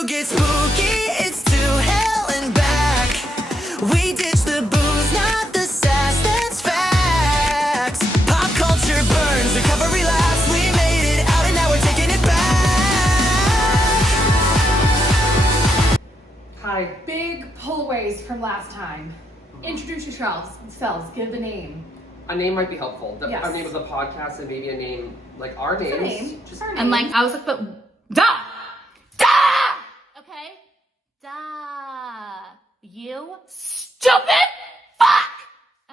to get spooky, it's to hell and back. We ditch the booze, not the sass, that's facts. Pop culture burns, recovery laughs. We made it out and now we're taking it back. Hi. Big pullaways from last time. Introduce yourselves, give a name. A name might be helpful. Yes. A name of the podcast and maybe a name, like our names. It's a name. Just Our And name. like, I was like, but, duh! Okay? Duh. You stupid fuck!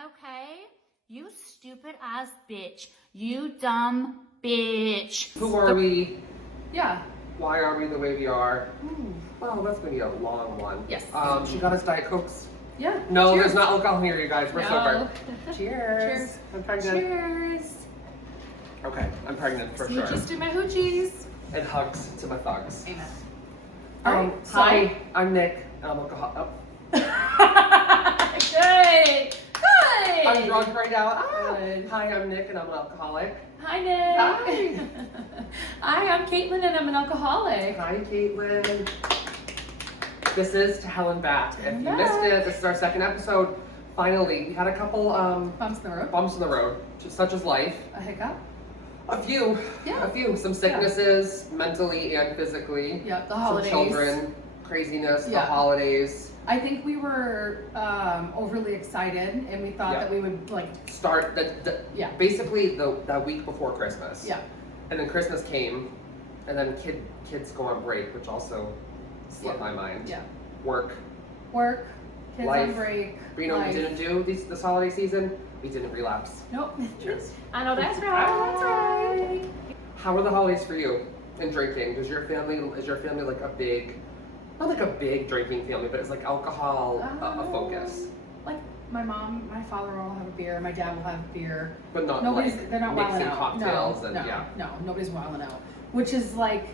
Okay? You stupid ass bitch. You dumb bitch. who are we? Yeah. Why are we the way we are? Ooh. Well, that's gonna be a long one. Yes. She got us Diet Cokes. Yeah. No, Cheers. there's not alcohol here, you guys. We're No. sober. Cheers. Cheers. I'm pregnant. Cheers. Okay, I'm pregnant for sure. Smoochies to my hoochies. And hugs to my thugs. Amen. Alright, so- Hi, I'm Nick, and I'm alcoholic. Good. Good. I'm drunk right now. Good. Hi, I'm Nick, and I'm an alcoholic. Hi, Nick. Hi. Hi, I'm Caitlin, and I'm an alcoholic. Hi, Caitlin. This is To Hell and Back. If you Back. missed it, this is our second episode. Finally, we had a couple Bumps in the road. bumps in the road, just such as life. A hiccup. A few, Yeah. some sicknesses, mentally and physically. Yep, the holidays. Some children, craziness, the Yeah. holidays. I think we were overly excited, and we thought Yeah. that we would Start Yeah. basically that week before Christmas. Yeah. And then Christmas came, and then kids go on break, which also slipped Yeah. my mind. Yeah. Work. Kids Life. on break. But you know what we life. didn't do this holiday season? We didn't relapse. Nope. Cheers. I know that's right. That's right. How are the holidays for you in drinking? Is your family like a big, not like a big drinking family, but it's like alcohol a focus? Like my mom, my father will have a beer. My dad will have a beer. But not They're not mixing wilding out. cocktails no, and no, yeah. No, nobody's wilding out. Which is like,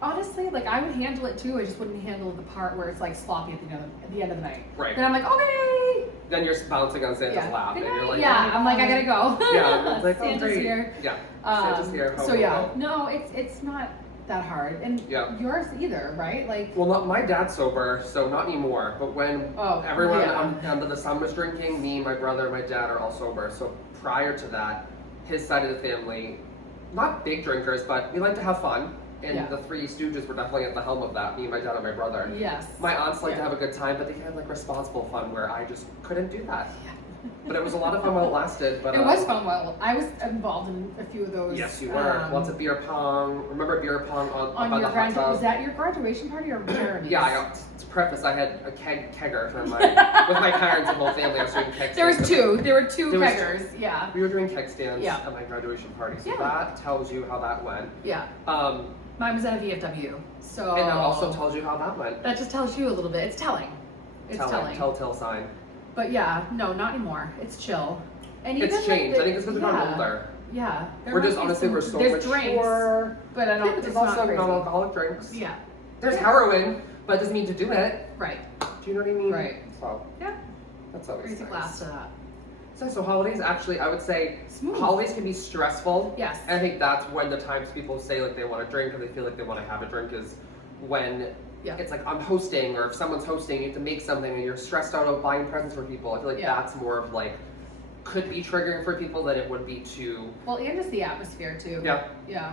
honestly, like I would handle it too. I just wouldn't handle the part where it's like sloppy at the end of the night. Right. Then I'm like, okay. Then you're bouncing on Santa's Yeah. lap and you're like, yeah, oh I'm like, I gotta go. Yeah, it's like, oh, Santa's great. here. Yeah, Santa's here. Ho, So ho, yeah, ho. no, it's not that hard, and Yeah. yours either, right? Like, Well, my dad's sober, so not anymore. But when Oh, everyone yeah. under the sun was drinking, me, my brother, my dad are all sober. So prior to that, his side of the family, not big drinkers, but we like to have fun. And Yeah. the Three Stooges were definitely at the helm of that. Me, my dad, and my brother. yes. My aunts like to Yeah. have a good time, but they had like responsible fun where I just couldn't do that. But it was a lot of fun while it lasted. But It was fun. Well, I was involved in a few of those. Yes, you were. Lots of beer pong. Remember beer pong on by your the hot tub? was that your graduation party or Jeremy's? Yeah, to preface, I had a kegger from with my parents and whole family. I was doing keg There was stands. two. There were two There was keggers. Yeah. We were doing keg stands Yeah. at my graduation party, so Yeah. that tells you how that went. Yeah. Mine was at a VFW. So. And that also tells you how that went. That just tells you a little bit. It's telling. It's telling. Telltale sign. But yeah, no, not anymore. It's chill. And even It's changed. I think it's because we're gotten older. Yeah. There We're might just be honestly some- we're so there's mature. drinks, but I don't. Yeah, but it's there's not also crazy. non-alcoholic drinks. Yeah. There's heroin, but it doesn't mean to do it. Right. Do you know what I mean? Right. So Yeah. that's always Crazy nice. glass to that. So holidays actually, I would say Smooth. holidays can be stressful. Yes. And I think that's when the times people say like they want to drink or they feel like they want to have a drink is when Yeah. it's like I'm hosting or if someone's hosting, you have to make something and you're stressed out of buying presents for people. I feel like Yeah. that's more of like could be triggering for people than it would be to Well, and just the atmosphere too. Yeah. Yeah.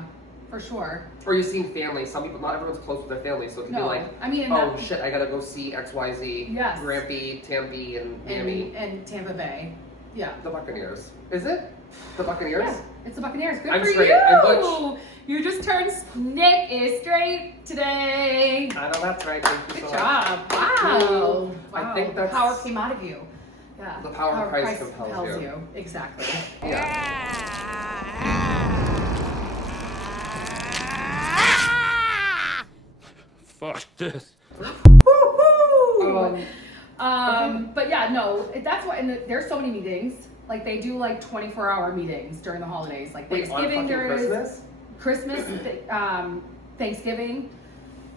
For sure. or you're seeing family. Some people, not everyone's close with their family, so it can No. be like, I mean, oh that- shit, I gotta go see XYZ, Yes. Grampy, Tampy, and Mammy. and Tampa Bay. Yeah. The Buccaneers. Is it? The Buccaneers? Yeah. It's the Buccaneers. Good I'm for straight. you. And Butch. You just turned. Nick is straight today. I know that's right. Thank you Good so much. job. Thank Wow. you. I Wow. think that's- Power came out of you. Yeah. The power of Christ compels you. Exactly. Fuck this. But yeah, no, that's why. And there's so many meetings. Like they do like 24-hour meetings during the holidays. Like Wait, on Thanksgiving, fucking there is Christmas? Thanksgiving,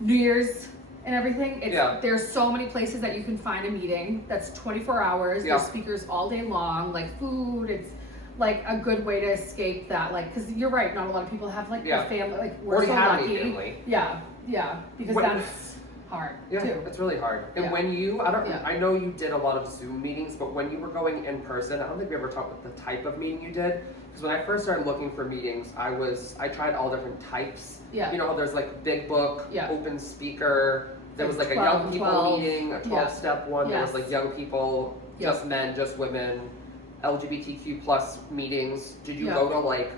New Year's, and everything. Yeah. There's so many places that you can find a meeting that's 24 hours. Yeah. There's speakers all day long, like food. It's like a good way to escape that, like, because you're right, not a lot of people have like Yeah. a family. Like we're Already so have lucky. any family. Yeah, yeah, because What- that's hard Yeah, too. it's really hard. And Yeah. when you, Yeah. I know you did a lot of Zoom meetings, but when you were going in person, I don't think we ever talked about the type of meeting you did. Because when I first started looking for meetings, I tried all different types. Yeah. You know how there's like big book, Yeah. open speaker. There was like a 12, young people 12. meeting, a 12-step one. There was Yes. like young people, Yeah. just men, just women, LGBTQ plus meetings. Did you Yeah. go to like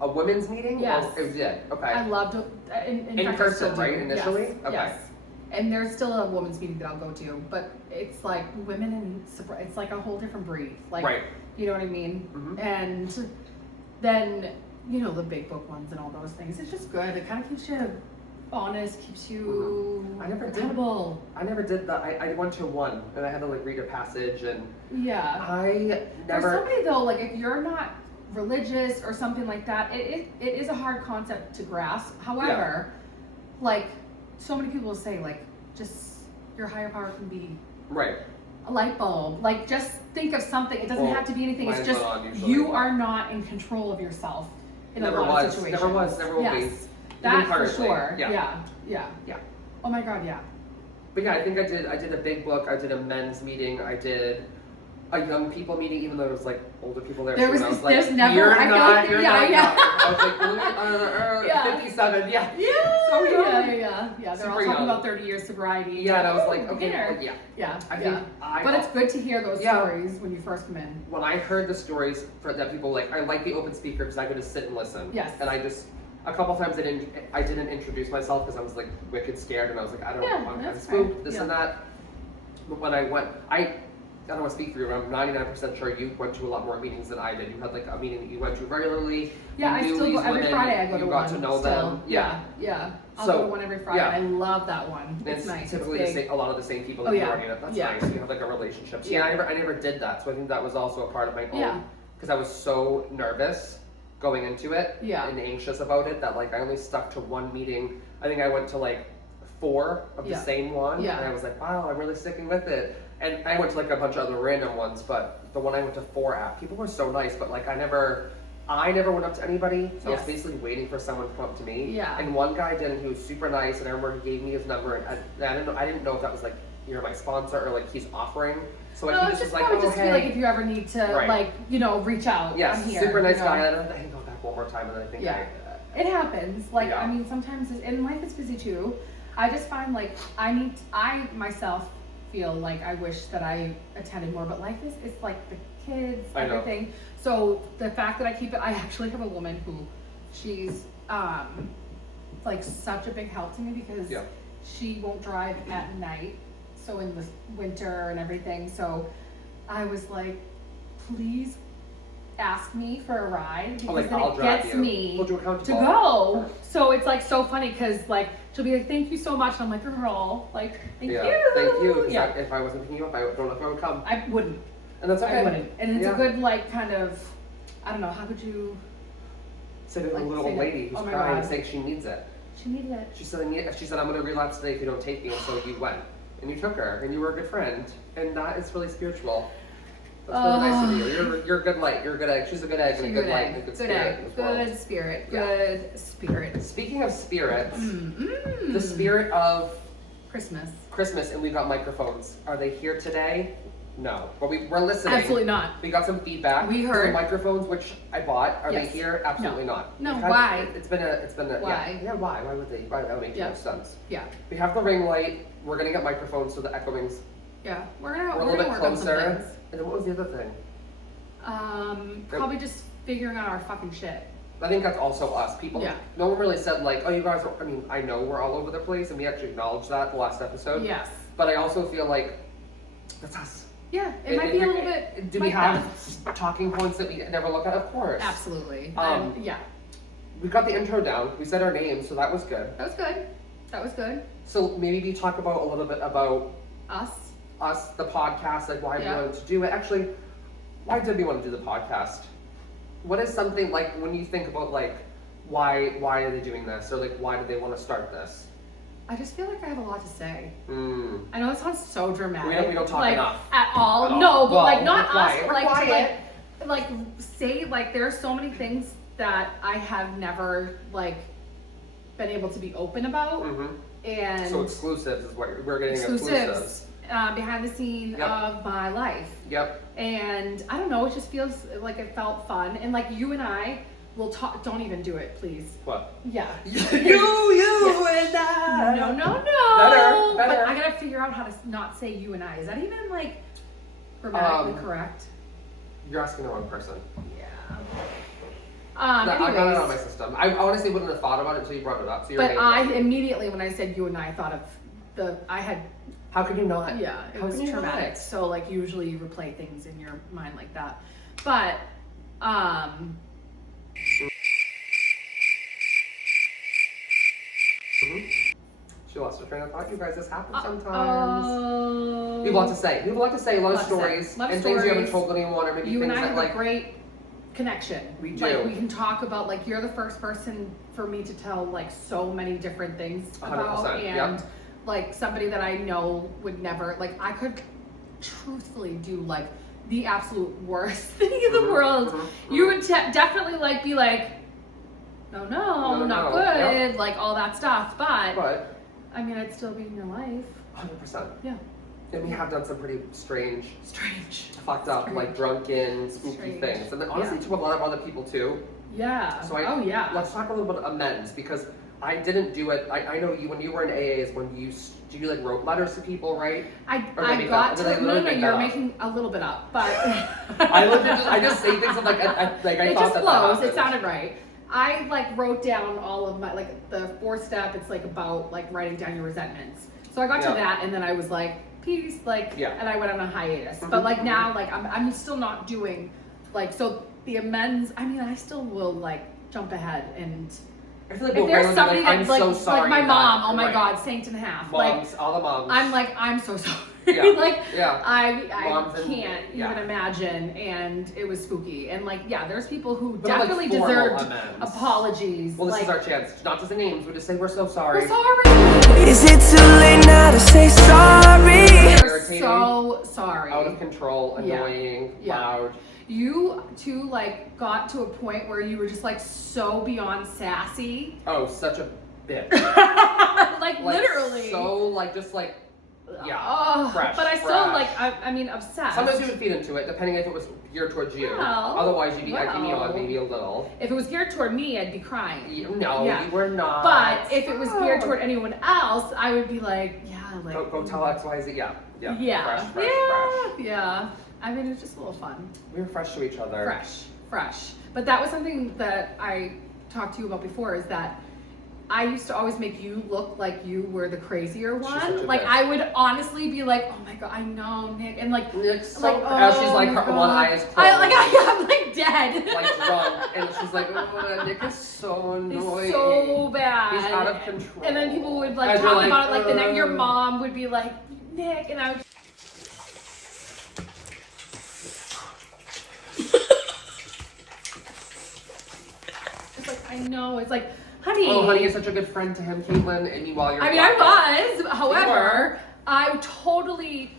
a women's meeting? Yes. Or, you did. Okay. I loved it. In In fact, I person, still do. right, initially? Yes. Okay. Yes. And there's still a women's meeting that I'll go to, but it's like women and it's like a whole different breed. Like, Right. you know what I mean? Mhm. And then, you know, the big book ones and all those things. It's just good. It kind of keeps you honest, keeps you I never did- accountable. I never did that. I went to one and I had to like read a passage and Yeah. I For never. somebody though, like if you're not religious or something like that, it is a hard concept to grasp. However, like so many people will say like just your higher power can be Right. a light bulb. Like just think of something. It doesn't Well, have to be anything. It's mine's just not usually. you are not in control of yourself in Never a lot was. of situations. Never was. Never will be. Yes. Even That for currently. sure. Yeah. Yeah. Oh my god, yeah. But yeah, I think I did a big book. I did a men's meeting. I did a young people meeting, even though there was like older people there. There too, was and I was this- like, there's never- you're I feel not, like- you're yeah, not, yeah. I was like, Yeah. 57, yeah. Yeah. So young. Yeah. They're Super all talking young. about 30 years sobriety. Yeah, and I was like, Ooh, okay, dinner. well, yeah. Yeah. I yeah. think But it's good to hear those Yeah. stories when you first come in. when I heard the stories that people like, I like the open speaker because I could just sit and listen. Yes. And I just, a couple times I didn't introduce myself because I was like wicked scared and I was like, I don't Yeah, know, I'm kind of that's spooked, fine. this Yeah. and that. But when I went, I don't want to speak for you, but I'm 99% sure you went to a lot more meetings than I did. You had like a meeting that you went to regularly. Yeah, you I knew still go these every women, Friday. I go to you one. got to know still. them. Yeah. Yeah. I'll So, go to one every Friday. yeah. I love that one. And It's nice. typically it's the big. a lot of the same people Oh, that yeah. you're working with. That's Yeah. nice. You have like a relationship. So, Yeah. I never did that. So I think that was also a part of my own. Yeah. Because I was so nervous going into it Yeah. and anxious about it that like I only stuck to one meeting. I think I went to like 4 of the Yeah. same one. Yeah. And I was like, wow, I'm really sticking with it. And I went to like a bunch of other random ones, but the one I went to 4 at, people were so nice, but like I never went up to anybody. So I was Yes. basically waiting for someone to come up to me. Yeah. And one guy did, and he was super nice, and I remember he gave me his number, and I didn't know if that was like, you're my sponsor or like he's offering. So like No, he it's just was just like, probably oh just hey. be like if you ever need to Right. like, you know, reach out. Yes, I'm here, super nice you know? guy. I don't think I go back one more time, and I think Yeah. It happens. Like, Yeah. I mean, sometimes, and life is busy too. I just find like I myself feel like I wish that I attended more, but life is, it's like the kids, I know. everything. So the fact that I keep it, I actually have a woman who, she's, like such a big help to me because Yeah. she won't drive at night. So in the winter and everything. So I was like, please ask me for a ride because like, then I'll it drive gets you. me Hold you to accountable. go. So it's like so funny because like she'll be like, thank you so much. And I'm like, girl, like, thank Yeah, you. thank you. 'Cause Yeah, if I wasn't picking you up, I don't know if I would come. I wouldn't. And that's okay. I wouldn't. And it's Yeah. a good like kind of, I don't know, how would you, Sitting with like, a little say old that- lady who's oh my crying, God. saying she needs it. she needed it. She said, I'm going to relapse today if you don't take me, and so you went. And you took her, and you were a good friend. And that is really spiritual. That's really nice of you. You're a good light. You're a good egg. She's a good egg and a good light and a good spirit egg, as well. good spirit, Yeah. good spirit. Speaking of spirits, Mm-mm. the spirit of Christmas. Christmas, and we've got microphones. Are they here today? No. But we're listening. Absolutely not. We got some feedback. We heard. The microphones, which I bought. Are Yes. they here? Absolutely not. No, We've had- why? It's been a Why? Yeah, why? Why would they? Why that would make Yeah. no sense. Yeah, We have the ring light. We're gonna get microphones so the echoing's yeah. we're a little gonna bit work on some closer. things. And then what was the other thing? Probably just figuring out our fucking shit. I think that's also us. People, Yeah. no one really said like, oh, you guys are, I mean, I know we're all over the place, and we actually acknowledged that the last episode. Yes. But I also feel like that's us. Yeah, it might be a little bit. Do we like have that. talking points that we never look at? Of course. Absolutely. Yeah, We got the intro down. We said our names, so that was good. that was good. That was good. So maybe we talk about a little bit about Us. us, the podcast, like why Yeah. we wanted to do it. Actually, why did we want to do the podcast? What is something like when you think about like why are they doing this, or like why did they want to start this? I just feel like I have a lot to say. Mm. I know it sounds so dramatic. We don't talk like, enough. at all. At all. No, but Well, like not we're us. quiet. But We're like, quiet. like say like there are so many things that I have never like been able to be open about. Mm-hmm. and So exclusives is what we're getting exclusives. Behind the scene Yep. of my life. Yep. And I don't know, it just feels like it felt fun. And like you and I will talk. Don't even do it, please. What? Yeah. you and I. No. Better. But I gotta figure out how to not say you and I. Is that even like grammatically correct? You're asking the wrong person. Yeah. I got it out of my Anyways, system. I honestly wouldn't have thought about it until you brought it up. So you're but making I it. immediately, when I said you and I thought of I had, How could you not? yeah, it How was can you traumatic. not? So like usually you replay things in your mind like that. But, She lost her train of thought. You guys, this happens sometimes. oh. We have a lot to say. We have a lot to say, a lot of Lot to say. stories, Lot of and things you haven't stories. told anyone, or maybe You and things I that have like. a great connection. We Like do. we can talk about, like, you're the first person for me to tell like so many different things about, 100%, and yep. like somebody that I know would never, like, I could truthfully do like the absolute worst thing in the world. You would definitely like be like, no, not no, good, yep. like all that stuff. But But I mean, I'd still be in your life. 100%. Yeah, And we have done some pretty strange, strange. fucked up, like drunken, spooky Strange. things, and then honestly Yeah. to a lot of other people too. Yeah. So oh yeah. Let's talk a little bit about amends, because I didn't do it. I know you when you were in AA is when you like wrote letters to people, right? I make got that- to did I no, make that you're up? making a little bit up, but I just say things like I it thought just that flows. happened. It sounded right. I like wrote down all of my, like, the 4-step. It's like about like writing down your resentments. So I got to Yeah. that, and then I was like, peace, like, Yeah. and I went on a hiatus. Mhm, But like mhm. now, like I'm still not doing, like, so the amends. I mean, I still will like jump ahead, and I feel like if we'll there's randomly, somebody like, I'm that's like, so sorry like my that- mom, oh my right. God, saint and a half, like Moms, all the moms. I'm like, I'm so sorry. Yeah. like Yeah. I Moms and- can't yeah. even imagine, and it was spooky. And like, yeah, there's people who But, like, definitely formal deserved amends. apologies. Well, this like, is our chance, not to say names, we just say we're so sorry. we're sorry. Is it too late now to say sorry? We're Irritating. so sorry. Out of control, Yeah. annoying, Yeah. loud. You two like got to a point where you were just like so beyond sassy. Oh, such a bitch. like Like, literally. So, like, just like, yeah. Oh, fresh, but I still fresh. like, I mean, obsessed. Sometimes you would feed into it, depending if it was geared towards you. Well, Otherwise, you'd be egging me well. on maybe a little. If it was geared toward me, I'd be crying. No, Yeah. you were not. But if it was geared toward anyone else, I would be like, yeah, like. Go tell XYZ, yeah. Yeah. Yeah. Fresh. Yeah. I mean, it's just a little fun. We were fresh to each other. Fresh. But that was something that I talked to you about before, is that I used to always make you look like you were the crazier She's such a one. Like, bitch. I would honestly be like, oh my God, I know, Nick. And like, Nick's so like, proud. She's oh like, my her one God. eye is closed. I'm like dead. like drunk, and she's like, oh, Nick is so He's annoying. so bad. He's out of control. And then people would like And you're talk like, about it like the next. Your mom would be like, Nick, and I would. It's like, I know. It's like, honey. Oh, honey, you're such a good friend to him, Caitlin. And meanwhile, you're. I mean, I was. However, I totally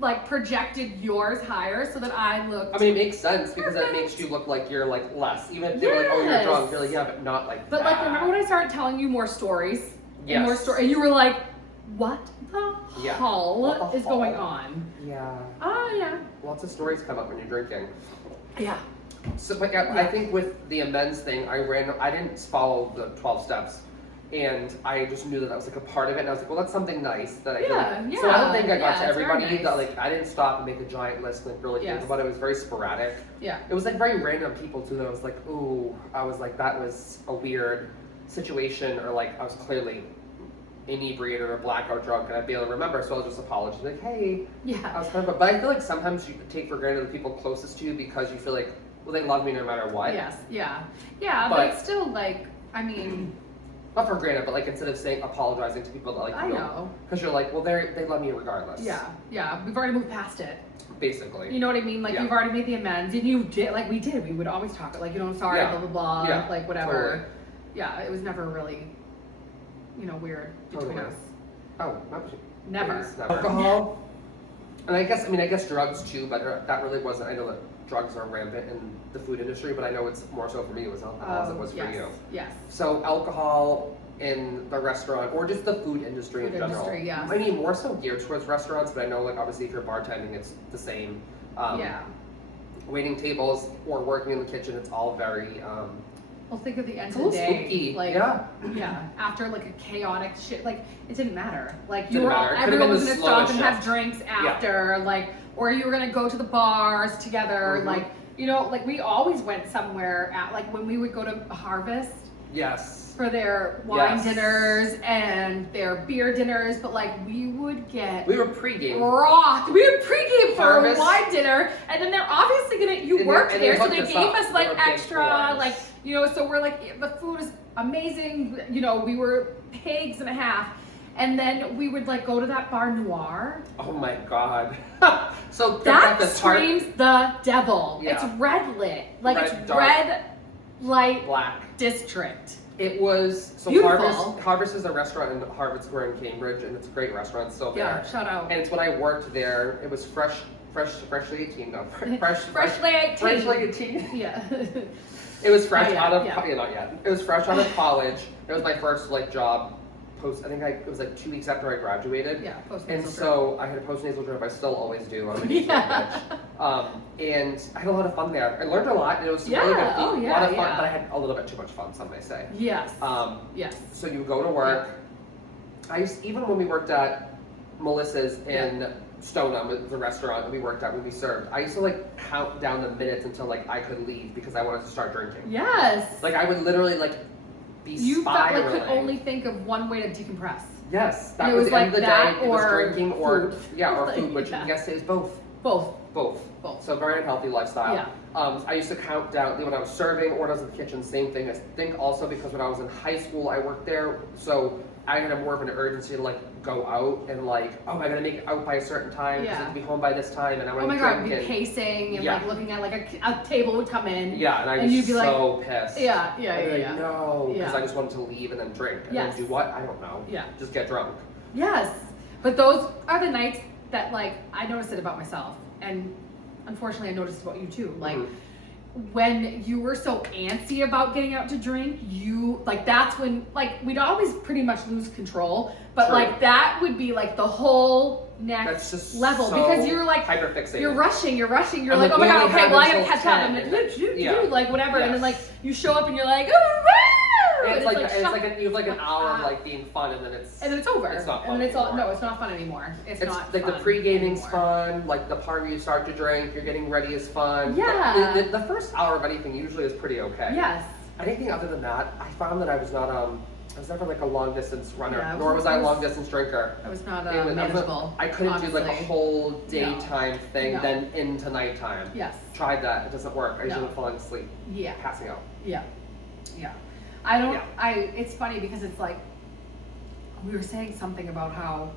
like projected yours higher so that I looked. I mean, it makes sense because that Perfect. makes you look like you're like less. Even if they're like, oh, you're drunk, you're like, yeah, but not like But that. like, remember when I started telling you more stories? And more Yes. stories, and you were like, "What the Yeah. hell What the is going hell? on?" Yeah. Oh yeah. Lots of stories come up when you're drinking. Yeah. So, but yeah, I think with the amends thing, I didn't follow the 12 steps. And I just knew that was like a part of it, and I was like, well, that's something nice that I Yeah, did. So I don't think I got yeah, to it's very everybody. nice. That like I didn't stop and make a giant list and like really think Yes. about it. It was very sporadic. Yeah. It was like very random people too. That I was like, ooh, I was like, that was a weird situation, or like I was clearly inebriated or blackout drunk, and I'd be able to remember. So I'll just apologize, like, hey, I Yeah. was kind of. But I feel like sometimes you take for granted the people closest to you because you feel like, well, they love me no matter what. Yes. Yeah. Yeah. But, But- it's still like, I mean, Not for granted, but like instead of saying apologizing to people that like I you know. because you're like, well, they love me regardless. Yeah. Yeah. We've already moved past it. Basically. You know what I mean? Like, Yeah. you've already made the amends, and you did. Like, we did. We would always talk. Like, you know, I'm sorry. Yeah. Blah blah blah. Yeah, Like whatever. totally. Yeah. It was never really, weird between Totally. us. Oh, not Never. please, never. Alcohol. And I guess drugs too, but that really wasn't. I know that drugs are rampant in the food industry, but I know it's more so for me. It was alcohol as it was yes. for you. Yes. So alcohol, in the restaurant or just the food industry in general. Industry, yes. I mean, more so geared towards restaurants, but I know, like, obviously if you're bartending, it's the same. Yeah. Waiting tables or working in the kitchen, it's all very, Well, think of the end it's of a the little day. spooky. Like, yeah. after like a chaotic shit, like it didn't matter. Like you Didn't were all, matter. It could've everyone been was the gonna stop and slowest have shift. drinks after, like, or you were gonna go to the bars together, Mhm. like, you know, like we always went somewhere at, like when we would go to Harvest Yes. for their wine Yes. dinners and their beer dinners, but like we would get We were pre-game. rocked. We would pregame for Harvest. a wine dinner, and then they're obviously gonna. You And worked there- there, and so there's they like gave the us stuff. like There were big extra, pours. like, you know. So we're like, the food is amazing. You know, we were pigs and a half, and then we would like go to that bar Noir. Oh my god. So That this heart- screams the devil. Yeah. It's red lit, like Red, it's dark. red light black. district. It was so Beautiful. Harvest is a restaurant in Harvard Square in Cambridge, and it's a great restaurant still Yeah, there. shout out. And it's when I worked there. It was freshly 18. No, Freshly 18. Freshly 18. Yeah. It was fresh Not yet, out of yeah. not yet. It was fresh out of college. It was my first like job post. I think it was like 2 weeks after I graduated. Yeah, postnasal And drip. so I had a postnasal drip. I still always do. I'm a nasal Yeah. bitch. And I had a lot of fun there. I learned a lot, and it was Yeah, really good. oh, a yeah, lot of fun, yeah. but I had a little bit too much fun. Some may say. Yes. Yes. So you go to work. Even when we worked at Melissa's in Stoneham, the restaurant that we worked at when we served, I used to like count down the minutes until like I could leave because I wanted to start drinking. Yes. Like I would literally like be You thought like spiraling. could only think of one way to decompress. Yes, that And it was was the end of the like that day. It was or drinking or food. or Like, food, which yeah. yes, it was both. Both. Both. Both. So very unhealthy lifestyle. Yeah. I used to count down when I was serving or when I was in the kitchen, same thing. I think also because when I was in high school, I worked there, so I had more of an urgency to like go out and like, oh, I gotta make it out by a certain time because I Yeah. have to be home by this time, and I Oh want my to god, drink. be And, pacing and Yeah. like looking at like a table would come in. yeah, and I and was you'd be like, so pissed. Yeah, yeah, I'd be yeah, like, yeah. no, because Yeah. I just wanted to leave and then drink and Yes. then do what? I don't know. Yeah. Just get drunk. Yes. But those are the nights that like I noticed it about myself, and unfortunately I noticed it about you too. Like Mhm. when you were so antsy about getting out to drink, you like that's when like we'd always pretty much lose control, but True. like that would be like the whole That's next just level so because you're like hyperfixated. you're rushing. You're I'm like, like, oh my we god, only okay, have well I gotta until catch up, 10. and then Yeah. like whatever, and then like Yes. you show up and you're like, "Woo!" And it's like shut you have like an hour of up. like being fun, and then it's And then it's over. It's not fun and then it's all anymore. no, it's not fun anymore. It's not like fun the pre-gaming's anymore. fun, like the part where you start to drink, you're getting ready is fun. Yeah. The first hour of anything usually is pretty okay. Yes. Anything other than that, I found that I was not I was never like a long distance runner, Yeah, nor was I a long distance drinker. That was not It was- manageable. I couldn't do like a honestly. whole daytime thing, No. then into nighttime. Yes. Tried that, it doesn't work. I usually No. end up falling asleep, Yeah. passing out. Yeah. Yeah. I don't. Yeah. It's funny because it's like we were saying something about how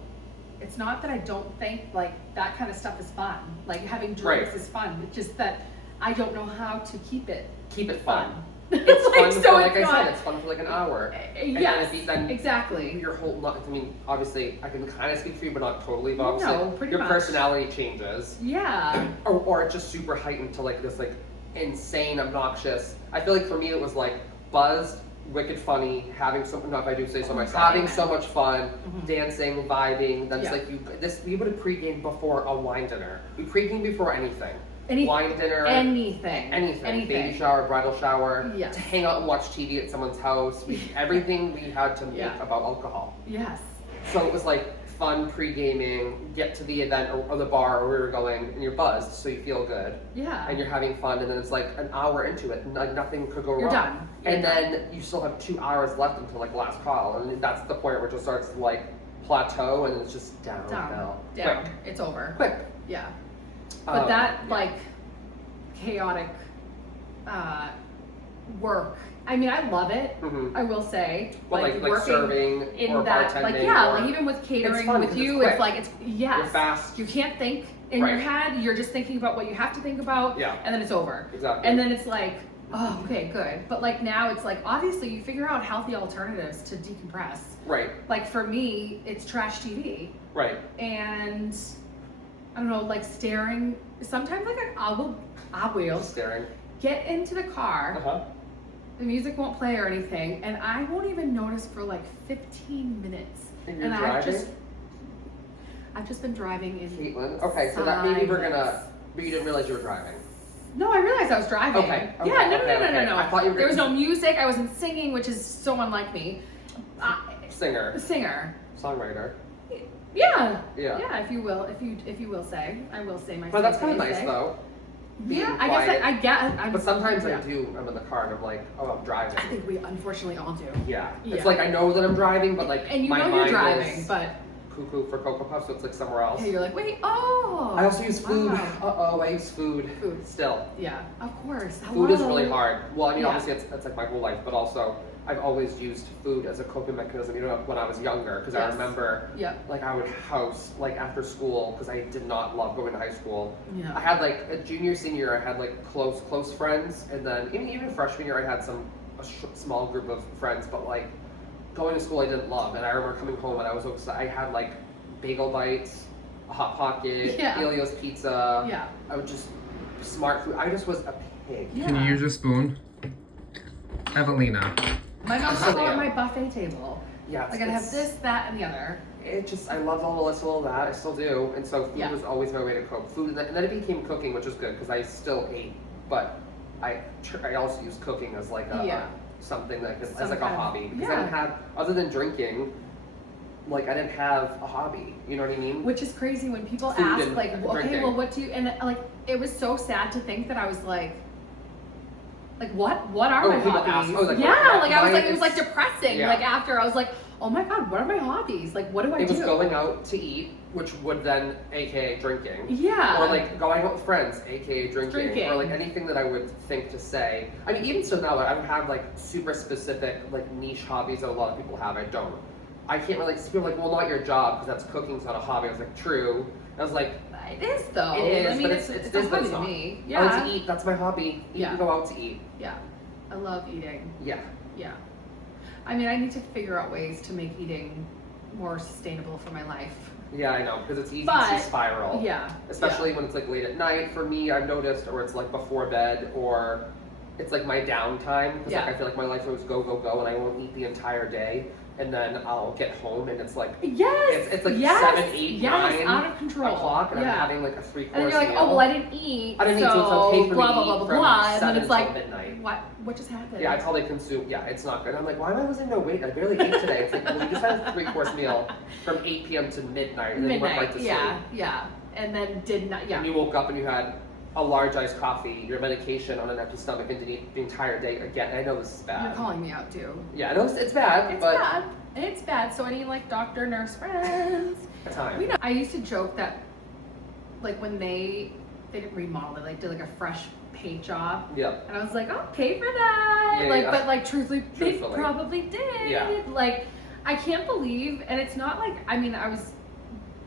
it's not that I don't think like that kind of stuff is fun. Like having drinks Right. is fun. It's just that I don't know how to keep it Keep it fun. fun. It's Like, fun so for, like it's I not- said, it's fun for like an hour. And Yes. then Exactly. your whole, I mean, obviously, I can kind of speak for you, but not totally. But obviously, No, pretty your much. personality changes, Yeah. or it's just super heightened to like this like insane, obnoxious. I feel like for me, it was like buzzed, wicked funny, having so. No, if I do say so myself, having so much fun, Mhm. dancing, vibing. Then it's Yeah. like we would have pre-gamed before a wine dinner. We pre-gamed before anything. Any- Wine dinner. Anything. Anything. Baby shower, bridal shower, Yes. to hang out and watch TV at someone's house. Everything we had to make Yeah. about alcohol. Yes. So it was like fun pre-gaming, get to the event or the bar where we were going, and you're buzzed, so you feel good, Yeah. and you're having fun, and then it's like an hour into it, and like nothing could go You're wrong. done. You're And done. then you still have 2 hours left until like last call, and that's the point where it just starts to like plateau, and it's just downhill. Down. It's over. Quick. Yeah. But that yeah. like chaotic work. I mean, I love it. Mhm. I will say, Well, like working serving in or that, bartending. like yeah, or, like even with catering fun with because you, it's it's quick. like it's yes, You're fast. You can't think in your Right. head. You're just thinking about what you have to think about, Yeah. and then it's over. Exactly. And then it's like, oh, okay, good. But like now, it's like obviously you figure out healthy alternatives to decompress. Right. Like for me, it's trash TV. Right. And I don't know, like staring. Sometimes like I will Staring. get into the car Uh huh. the music won't play or anything, and I won't even notice for like 15 minutes. And you're driving? I've just been driving in Caitlin? Okay, so that maybe we're silence. gonna, but you didn't realize you were driving. No, I realized I was driving. Okay, Yeah, no. I thought you were There was no music. I wasn't singing, which is so unlike me. Singer. Singer. Songwriter. Yeah. Yeah. Yeah, if you will say. I will say my. But that's kind of say. nice though. Being Yeah, I quiet. guess I But sometimes yeah. I do, I'm in the car and I'm like, oh, I'm driving. I think we unfortunately all do. Yeah. Yeah. It's like I know that I'm driving, but like And you my know mind you're driving, is but cuckoo for Cocoa Puffs, so it's like somewhere else. okay, you're like, wait, oh. I also use food. Wow. I use food. Food. Still. Yeah, of course. Food is Hello. really hard. Well, I mean, Yeah. obviously it's like my whole life, but also I've always used food as a coping mechanism, you know, when I was younger, because I Yes. remember Yep. like I would house like after school because I did not love going to high school. Yeah. I had like a junior, senior, I had like close friends, and then even freshman year I had small group of friends, but like going to school I didn't love, and I remember coming home and I was I had like bagel bites, a hot pocket, Yeah. Elio's pizza. Yeah. I would just smart food. I just was a pig. Yeah. Can you use your spoon? Evelina. My mom Oh, still yeah. at my buffet table. Yeah, I gotta have this, that, and the other. I loved all the list of all that. I still do, and so food Yeah. was always my way to cope. Food, and then it became cooking, which was good because I still ate, but I also use cooking as like a Yeah. something that as Some like a kind of- hobby because I yeah. didn't have, other than drinking, like I didn't have a hobby. You know what I mean? Which is crazy when people Food ask, and like, okay, drinking. well, what do you, and like, it was so sad to think that I was like, what are Oh, my people hobbies? ask, oh, like, yeah, what- like I was mine like, it was like is- depressing. yeah. Like after I was like, oh my god, what are my hobbies? Like, what do I It do? was going out to eat, which would then, aka drinking. Yeah. Or like going out with friends, aka drinking. Drinking. Or like anything that I would think to say. I mean, even so now, I don't have like super specific, like niche hobbies that a lot of people have. I don't. I can't really, people are like, well, not your job, because that's cooking's not a hobby. I was like, true. I was like, It is though. it is, I mean, but it's it's a but hobby it's to not. me. I Yeah. like to eat, that's my hobby. Eat Yeah. and go out to eat. Yeah. I love eating. Yeah. Yeah. I mean, I need to figure out ways to make eating more sustainable for my life. Yeah, I know, because it's easy But- to spiral. Yeah. Especially when it's like late at night for me, I've noticed, or it's like before bed, or it's like my downtime, because Yeah. like I feel like my life always go, and I won't eat the entire day, and then I'll get home and it's like, Yes. it's like yes, 7, 8, yes, 9 out of control. o'clock, and yeah. I'm having like a 3-course And then you're like, meal. oh well, I didn't eat. I didn't eat, so it's okay for blah me blah to blah eat blah from blah. And 7 then it's until like, midnight. what just happened? Yeah, it's how they consume. Yeah, it's not good. I'm like, why am I losing no weight? I barely ate today. It's like, well, you just had a 3-course meal from 8 p.m. to midnight, and then you went right to sleep. Yeah. And then did not. Yeah. And you woke up and you had a large iced coffee, your medication on an empty stomach, and didn't eat the entire day again. I know this is bad. You're calling me out too. Yeah, I know it's bad, It's but bad. It's bad. So any like doctor, nurse friends. time. We know. I used to joke that, like when they didn't remodel, they like did like a fresh paint job, Yeah. and I was like, I'll pay for that. Yeah, like, yeah. but like truthfully, they Truthfully. probably did. Yeah. Like, I can't believe, and it's not like, I mean, I was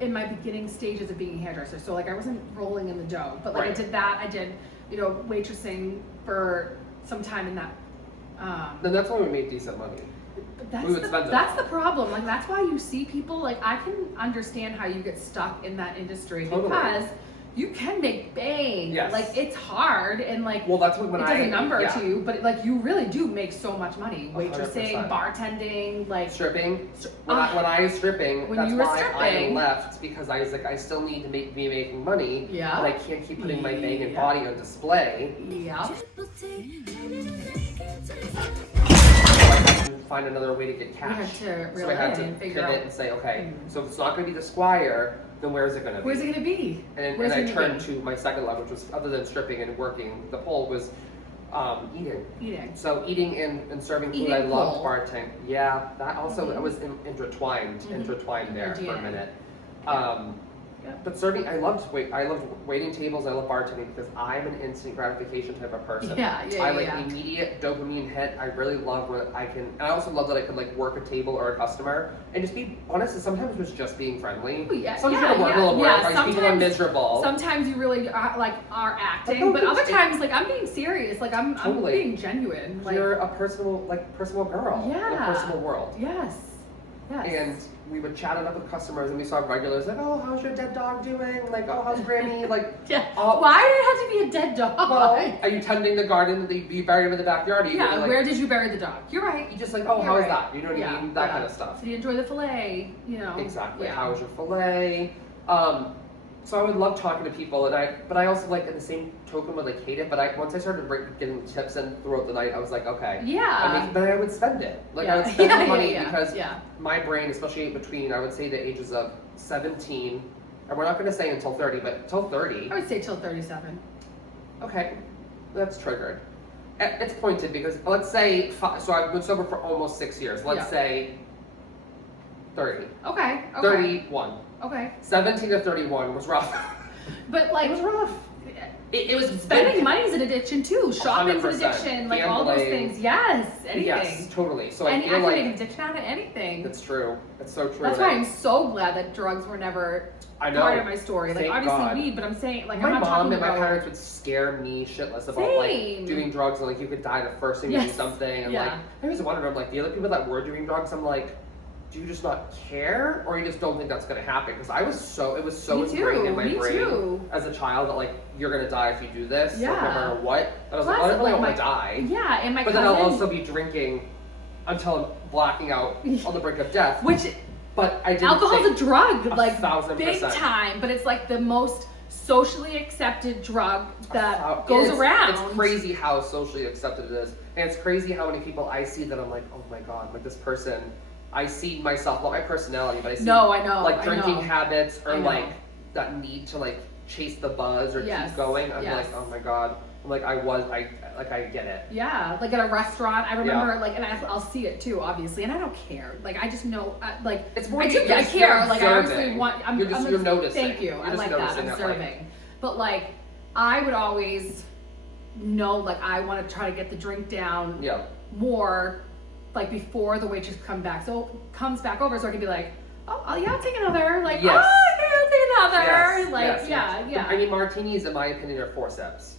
in my beginning stages of being a hairdresser, so like I wasn't rolling in the dough, but like Right. I did that. I did, waitressing for some time in that. Then that's when we made decent money. But that's We would spend it that's all. the problem. Like that's why you see people, like I can understand how you get stuck in that industry Totally. because you can make bang. Yes. Like it's hard and like Well, that's when it does a number yeah. to you, but like you really do make so much money. 100%. Waitressing, bartending, like Stripping. When I was stripping, When that's you were why I stripping. left, because I was like, I still need to be making money, Yeah. but I can't keep putting my banging Yeah. body on display. yeah. Find another way to get cash. had to so reel I had in to and figure pivot out- and say, okay, Mm. so if it's not going to be the Squire, then where's it going to be? Where's it gonna be? And Where's I it gonna turned to my second love, which was, other than stripping and working the pole, was eating. be? Eating. So eating and serving food, Eating I loved pole. bartending. Yeah, that also Mhm. I was intertwined Mhm. there for a DNA. minute. Yeah. But serving, I loved waiting tables. I love bartending because I'm an instant gratification type of person. Yeah, I like yeah. immediate dopamine hit. I really love when I can, and I also love that I can like work a table or a customer and just be honest. Sometimes it was just being friendly. Oh, yeah, Sometimes yeah, you gotta work yeah, a little more. yeah, Like, people are sometimes- miserable. Sometimes you really are acting, no, but it's- other times like I'm being serious. Like I'm Totally. being genuine. Like You're a personal girl. In Yeah. a personal world. yes. Yes. And we would chat it up with customers, and we saw regulars like, oh, how's your dead dog doing? Like, oh, how's Granny? Like, Yeah. all- Why did it have to be a dead dog? well, are you tending the garden that you buried him in the backyard? Are you Yeah, gonna, like, where did you bury the dog? You're right. you just like, oh, You're how's right. that? You know what Yeah, I mean? That yeah. kind of stuff. Did you enjoy the filet? You know. Exactly. Yeah. How was your filet? So I would love talking to people, but I also like in the same token would like hate it. But once I started getting tips in throughout the night, I was like, okay. Yeah. But I would spend it. Like Yeah. I would spend Yeah, the money yeah, because yeah. my brain, especially between I would say the ages of 17, and we're not going to say until 30, but until 30. I would say till 37. Okay, that's triggered. It's pointed because let's say so I've been sober for almost 6 years. Let's Yeah. say 30, Okay. 31. Okay. 17 to 31 was rough. But like, It was rough. It was spending big. money is an addiction too. Shopping's an 100%. addiction. Like all those Gambling. things. Yes. Anything. Yes, totally. So I I feel can like make an addiction out of anything. that's true. It's so true. That's why I'm so glad that drugs were never I know. part of my story. Like Thank obviously God. weed, but I'm saying like my I'm not mom talking and my about. parents would scare me shitless about like Same. doing drugs and like you could die the first thing you do Yes. something and Yeah. like I always wondered, I'm like the other people that were doing drugs, I'm like, do you just not care or you just don't think that's gonna happen? Because it was so Me ingrained in my me brain too. as a child that like you're gonna die if you do this, like, no Yeah. matter what. And I was like, Plus, I don't really like, want to my- die. Yeah, and my But cousin. then I'll also be drinking until I'm blacking out on the brink of death. which But I didn't alcohol's think a drug, like 1,000%. big time. But it's like the most socially accepted drug that goes It's- around. It's crazy how socially accepted it is. And it's crazy how many people I see that I'm like, oh my god, like this person, I see myself, not my personality, but I see No, I know. like I drinking know. habits or I know. like that need to like chase the buzz or Yes, keep going. I'm yes. like, oh my god. I'm like, I get it. Yeah, like at a restaurant, I remember like, and I'll see it too, obviously, and I don't care. Like I just know, like It's more I you're do, I just- care. you're Like I obviously observing. want. You're noticing. Thank you. You're I just like that noticing that, like- observing. But like, I would always know, like I want to try to get the drink down Yeah. more, like before the waitress comes back over, so I can be like, oh yeah, I'll take another. Like, Yes. oh okay, I'll take another. Yes, Like yes, yeah, yes. yeah. I mean, martinis, in my opinion, are forceps.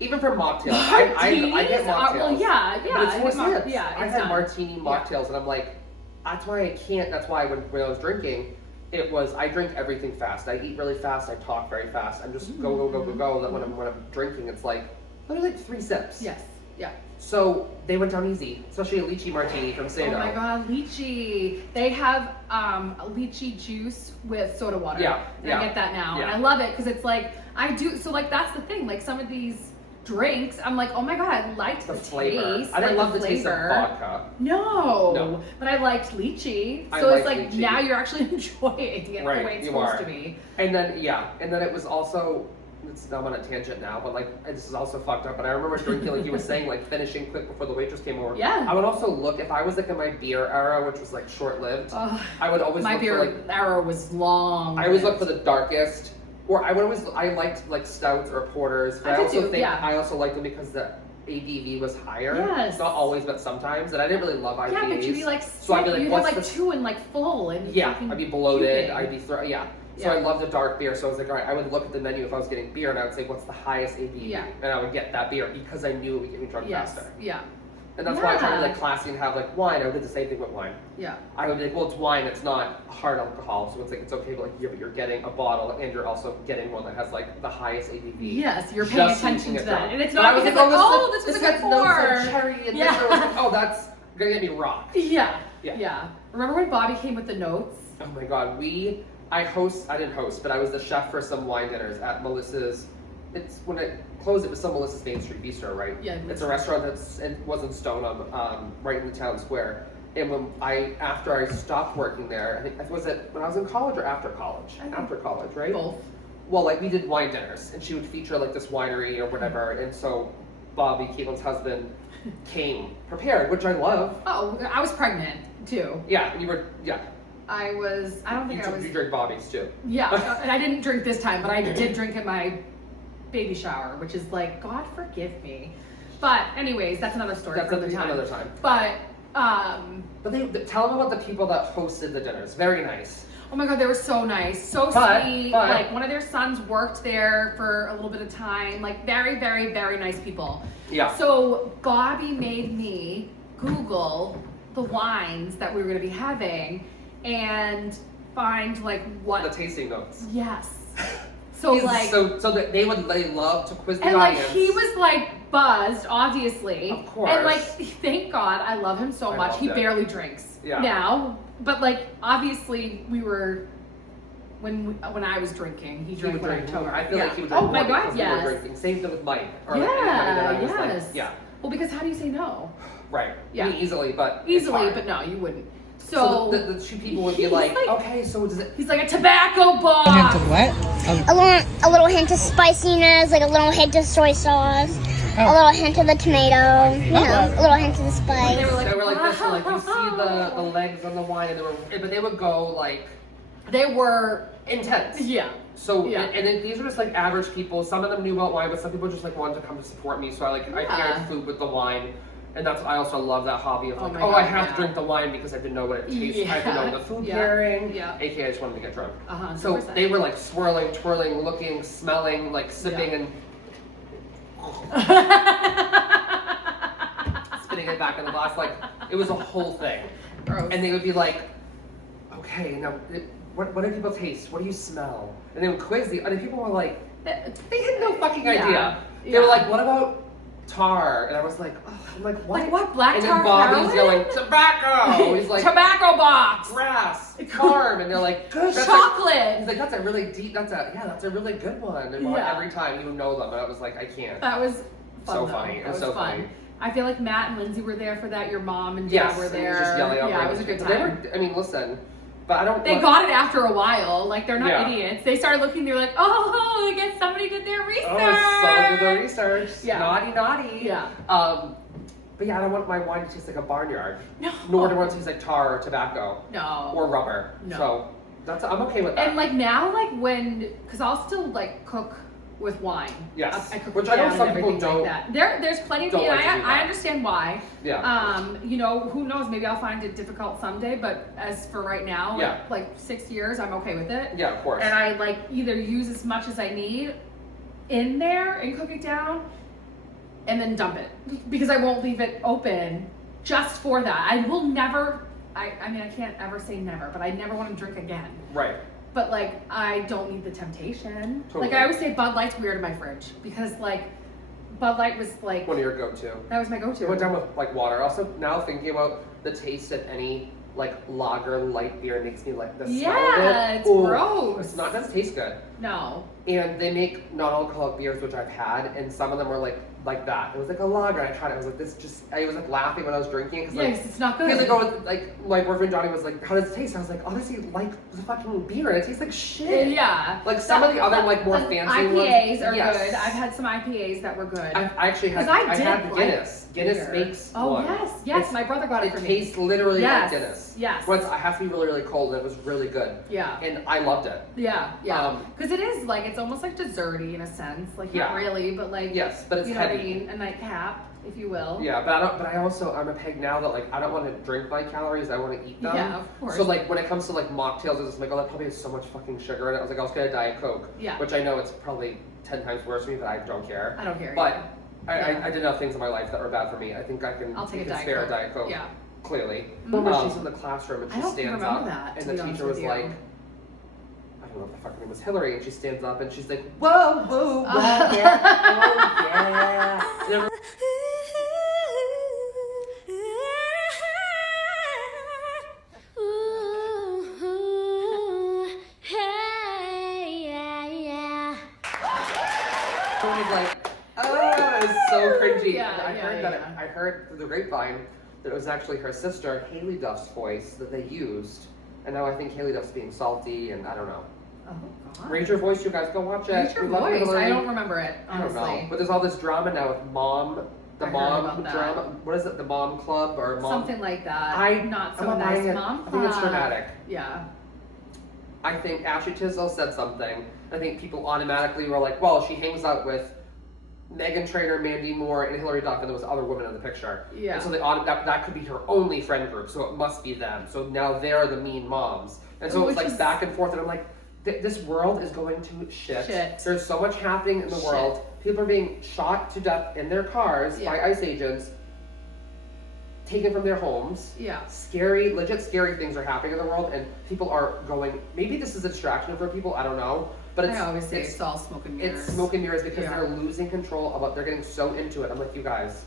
Even for mocktails, I get Martinis are- mocktails. well, yeah, But it's I think forceps. yeah, I it's had done. martini mocktails, and I'm like, that's why I can't. That's why when I was drinking, it was I drink everything fast. I eat really fast. I talk very fast. I'm just go. That when I'm drinking, it's like literally like 3 sips. Yes, yeah. So they went down easy, especially a lychee martini from Sado. Oh my god, lychee. They have a lychee juice with soda water. Yeah, And yeah, I get that now. yeah. And I love it because it's like, I do, so like that's the thing. Like some of these drinks, I'm like, oh my god, I liked The the flavor. taste. I didn't like love the taste of flavor. vodka. No, but I liked lychee. I So it's like like lychee. now you're actually enjoying it Right, the way it's you supposed are. to be. And then it was also. I'm on a tangent now, but like this is also fucked up. But I remember drinking, like you were saying, like finishing quick before the waitress came over. Yeah. I would also look if I was like in my beer era, which was like short-lived. Ugh, I would always my look beer for like arrow was long. I always look for the darkest, or I liked like stouts or porters. But I I, did also too, think yeah. I also liked them because the ABV was higher. Yes. Not always, but sometimes. And I didn't really love IPAs. Yeah, but you'd be like, So I'd be like, you'd have what's like the- 2 and like full and Yeah, fucking I'd be bloated. puking. I'd be So Yeah. I love the dark beer. So I was like, all right, I would look at the menu if I was getting beer, and I would say, what's the highest ABV? Yeah. And I would get that beer because I knew it would get me drunk Yes. faster. Yeah. And that's why I tried to be Yeah. like classy and have like wine. I would do the same thing with wine. Yeah. I would be like, well, it's wine, it's not hard alcohol, so it's like it's okay, but like you're getting a bottle and you're also getting one that has like the highest ABV. Yes, you're paying Just attention making to it that, drunk. and it's But not I was because like, like, this this was a got good notes pour. of cherry and Yeah. this. I was like, oh, that's gonna get me rocked. Yeah. Yeah. Yeah. Remember when Bobby came with the notes? Oh my god, I didn't host, but I was the chef for some wine dinners at Melissa's. It's when it closed, it was still Melissa's Main Street Bistro, right? Yeah. It's a restaurant was in Stone on right in the town square. And after I stopped working there, I think was it when I was in college or after college? I think After college, right? Both. Well, like we did wine dinners, and she would feature like this winery or whatever, and so Bobby, Caitlin's husband, came prepared, which I love. Oh, I was pregnant too. Yeah, and you were I don't think I was. You drink Bobby's too. Yeah, and I didn't drink this time, but I did drink at my baby shower, which is like, God forgive me. But anyways, that's another story That's for another time. another time. But Tell them about the people that hosted the dinners. Very nice. oh my God, they were so nice, so But- sweet. but- Like one of their sons worked there for a little bit of time. Like very, very, very nice people. Yeah. So Bobby made me Google the wines that we were gonna be having and find like The what. tasting notes. Yes. So like. So that they love to quiz the And like audience. he was like buzzed, obviously. Of course. And like, thank God, I love him so I much. loved He it. barely drinks Yeah. now, but like obviously we were when I was drinking, he He drank would when I drink took. more. I feel like he would drink Oh my more God, because we were yes. drinking. Same thing with Mike. Or like anybody that I was Yes. like, yeah. Well, because how do you say no? Right. Yeah. I mean, easily, but it's Easily, hard. but no, you wouldn't. So So, the two people would be he's like, like- okay, so does it? he's like a tobacco box. A little hint of spiciness, like a little hint of soy sauce, a little hint of the tomato, you know, a little hint of the spice. They were like this, and like you see the legs on the wine, and but they would go like They were, intense. yeah. So Yeah. and then these were just like average people. Some of them knew about wine, but some people just like wanted to come to support me. So I Yeah. paired food with the wine, and I also love that hobby of Oh like, my I God, have yeah. to drink the wine because I didn't know what it tastes. I didn't know the food Yeah. pairing. Yeah. AKA I just wanted to get drunk. 100%. So they were like swirling, twirling, looking, smelling, like sipping and spitting it back in the glass. Like it was a whole thing. Gross. And they would be like, okay, now what do people taste? What do you smell? And they would quiz the other people were like, they had no fucking idea. Yeah. They were like, what about tar? And I was like, oh, I'm like, what? Like what? Black and tar then Bobby's heroin? yelling, tobacco! He's like, Tobacco box. grass, farm, and they're like, good Chocolate. He's like, that's a really deep, that's a really good one. And Yeah. every time you know them, and I was like, I can't. That was fun, So though. funny. It That was so fun. funny. I feel like Matt and Lindsay were there for that. Your mom and Yes, Dad were and he there. was just yelling out Yeah, it was a good But they time. were, I mean, listen, but I don't. They got it after a while. Like they're not Yeah. idiots. They started looking. They were like, oh, I guess somebody did their research. Oh, someone did the research. Yeah. Naughty. Yeah. But yeah, I don't want my wine to taste like a barnyard. No. Nor do I want it to taste like tar or tobacco No. or rubber. No. So I'm okay with that. And like now, like when, cause I'll still like cook with wine. Yes. I cook Which with I know down some and people everything don't- Like that. There's plenty of don't people. like to do I that. understand why. Yeah. You know, who knows? Maybe I'll find it difficult someday. But as for right now, Yeah. like 6 years, I'm okay with it. Yeah, of course. And I like either use as much as I need in there and cook it down, and then dump it because I won't leave it open just for that. I will never. I mean, I can't ever say never, but I never want to drink again. Right. But like, I don't need the temptation. Totally. Like I always say, Bud Light's weird in my fridge because like, Bud Light was like One of your go-to. that was my go-to. I went down with like water. Also, now thinking about the taste of any like lager light beer makes me like the smell of it. Yeah, it's Ooh, gross. It's not. It doesn't taste good. No. And they make non-alcoholic beers, which I've had, and some of them were like that. It was like a lager. And I tried it. I was like, this just. I was like laughing when I was drinking because like. Yes, it's not good. Because I go with like my boyfriend Johnny was like, how does it taste? I was like, honestly, like the fucking beer, and it tastes like shit. Yeah. Like some of the other like more the fancy ones. IPAs are Yes. good. I've had some IPAs that were good. I actually had. 'Cause I I did had the like Guinness. Guinness beer. makes Oh one. yes, It's- my brother got it for It me. tastes literally Yes, like Guinness. yes. But it has to be really, really cold, and it was really good. Yeah. And I loved it. Yeah, yeah. Um, Because it is like it's almost like desserty in a sense, like not Yeah. really, but like Yes, but it's you know heavy. what I mean, a nightcap, if you will. Yeah, but I don't. But I also I'm a peg now that like I don't want to drink my calories. I want to eat them. Yeah, of course. So like when it comes to like mocktails, it's just like, oh, that probably has so much fucking sugar in it. I was like, I'll just get a Diet Coke. Yeah. Which I know it's probably 10 times worse for me, but I don't care. I don't care. But either. I Yeah. did enough things in my life that were bad for me. I think I can. I'll take a can Diet spare Coke. a Diet Coke. Yeah. Clearly. Mhm. Remember, she's in the classroom and she I don't stands remember up, that, to and be the honest teacher with was you. like, I don't know what the fuck her name was, Hillary, and she stands up and she's like, whoa, whoa, whoa, yeah, oh yeah. And everyone- Everyone was like, oh, it was so cringy. Yeah, And I yeah, heard yeah, that. yeah. I heard through the grapevine that it was actually her sister, Haley Duff's voice that they used, and now I think Haley Duff's being salty, and I don't know. Oh god. Raise your voice, you guys go watch it. Raise your We love you, voice. Hillary. I don't remember it, I don't honestly. know. But there's all this drama now with mom, the I heard mom about that. drama. What is it? The mom club or mom? Something like that. I'm Not so not nice buying it. mom I think it's club. dramatic. Yeah. I think Ashley Tisdale said something. I think people automatically were like, well, she hangs out with Meghan Trainor, Mandy Moore, and Hillary Duff, and there was other women in the picture. Yeah. And so that could be her only friend group, so it must be them. So now they're the mean moms. And so it's Which like is- back and forth, and I'm like, this world is going to shit. There's so much happening in the Shit. world. People are being shot to death in their cars Yeah. by ICE agents. taken from their homes. Yeah. Scary, legit scary things are happening in the world, and people are going. Maybe this is a distraction for people. I don't know, but it's I always say it's all smoke and mirrors. It's smoke and mirrors because Yeah. they're losing control of what they're getting so into it. I'm like, you guys,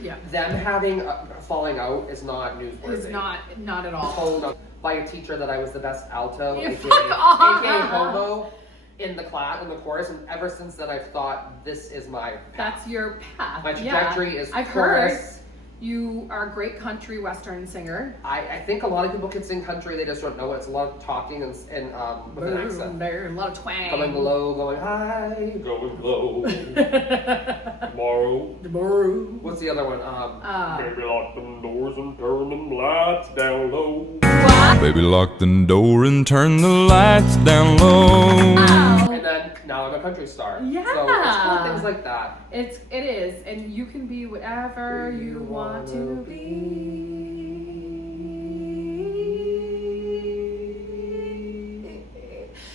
Yeah. them having a falling out is not newsworthy. It's not at all. Told by a teacher that I was the best alto, You aka, fuck off. aka homo, in the class, in the chorus, and ever since then I've thought this is my path. That's your path. My trajectory yeah. is I've chorus. heard you are a great country western singer. I think a lot of people can sing country, they just don't know it. It's a lot of talking and with an accent. There, a lot of twang. Going low, going high. Going low. Tomorrow. What's the other one? Baby, lock them doors and turn them lights down low. Baby, lock the door and turn the lights down low. And then now I'm a country star. Yeah. So it's cool things like that. It is, and you can be whatever you want to be.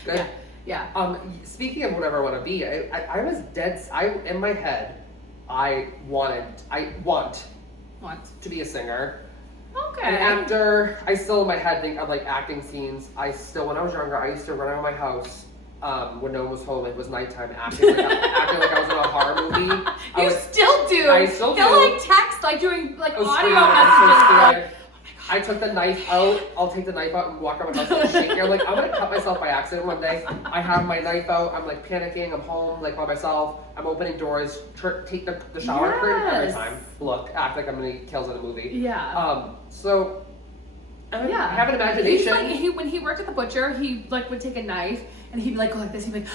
Good. Yeah. Speaking of whatever I want to be, I was dead. In my head, I want What? to be a singer. Okay. An actor. I still in my head think of like acting scenes. When I was younger, I used to run out of my house when no one was home. It was nighttime, acting like I was in a horror movie. You still do. I still do. He'll like text, like doing like I was audio scared. I was so messages. scared. I took the knife out. I'll take the knife out and walk around my house and shake it. I'm like, I'm gonna cut myself by accident one day. I have my knife out. I'm like panicking. I'm home like by myself. I'm opening doors. Take the shower curtain every Yes. time. Act like I'm gonna get kills in a movie. Yeah. So I Yeah. have an He's imagination. like, when he worked at the butcher, he like would take a knife and he'd like go like this. He'd be like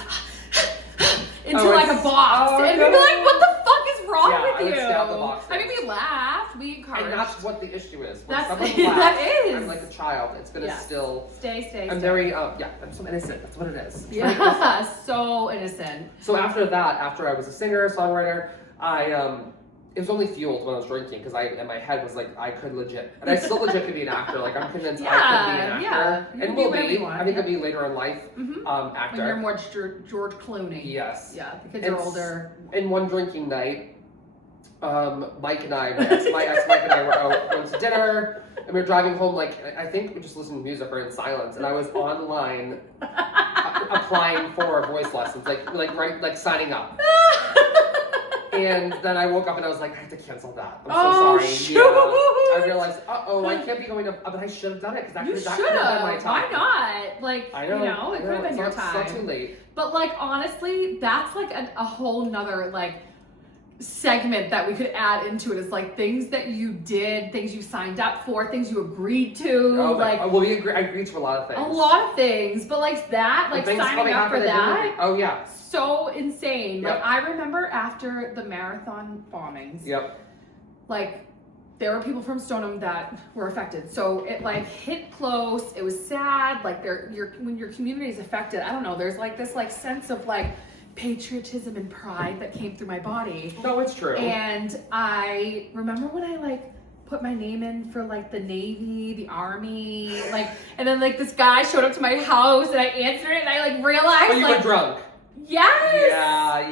into Oh, like a it's- box, oh, and no. we'd be like, "What the fuck is wrong Yeah, I with would you?" stab the boxes. I mean, we laughed, we encouraged. And that's what the issue is. When That's- someone that laughs, is. I'm like a child. It's gonna Yes. still. stay. I'm very I'm so innocent. That's what it is. Yeah, so innocent. So after that, after I was a singer, songwriter, it was only fueled when I was drinking because in my head was like I could legit, and I still legit could be an actor. Like I'm convinced I could be an actor, yeah. You can and be will whatever be. you want, I think yeah. it'll be later in life, actor. When you're more George Clooney. Yes. Yeah, the kids And are older. In one drinking night, Mike and I, my ex Mike and I were out going to dinner, and we were driving home. Like I think we just listened to music or in silence, and I was online applying for voice lessons, like signing up. And then I woke up and I was like, I have to cancel that. I'm Oh, so sorry. shoot. Yeah. I realized, I can't be going to, but I should have done it because You that should could have been my have. time. Why not? Like, I know. it could have been it's your not, time. It's not too late. But like honestly, that's like a whole nother like segment that we could add into it. Is like things that you did, things you signed up for, things you agreed to, like Well, I agreed to a lot of things. a lot of things. But like that, like Things signing probably up for happened that didn't- that, Oh yeah. so insane. Yep. Like I remember after the marathon bombings, Yep. like there were people from Stoneham that were affected. So it like hit close. It was sad. Like when your community is affected, I don't know, there's like this like sense of like patriotism and pride that came through my body. No, it's true. And I remember when I like put my name in for like the Navy, the Army, like, and then like this guy showed up to my house and I answered it and I like realized But you like, were drunk. yes!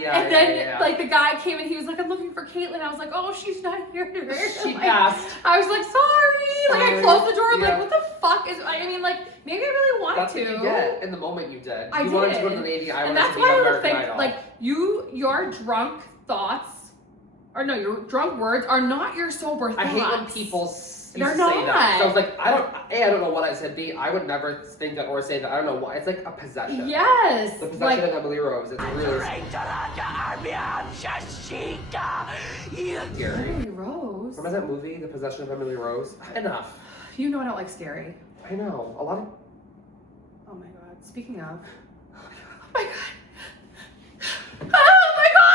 Yeah. And then like the guy came and he was like, I'm looking for Caitlin. I was like, oh, she's not here today. She Like, passed. I was like, sorry. Like I Sorry. closed the door. I'm Yeah. like, what the fuck is? I mean, like maybe I really wanted That's to. what you get. In the moment you did. I you wanted to did. go to the Navy. I And wanted that's to be why on I would American think Idol. like your drunk thoughts, or no, your drunk words are not your sober thoughts. I hate when people used They're to say that. not. So I was like, I don't know what I said. B, I would never think that or say that. I don't know why. It's like a possession. Yes. The possession Like of Emily Rose. It's really scary. Emily Rose. Remember that movie, The Possession of Emily Rose? Enough. You know I don't like scary. I know. A lot of. Oh my god. Speaking of. Oh my god. Oh my god.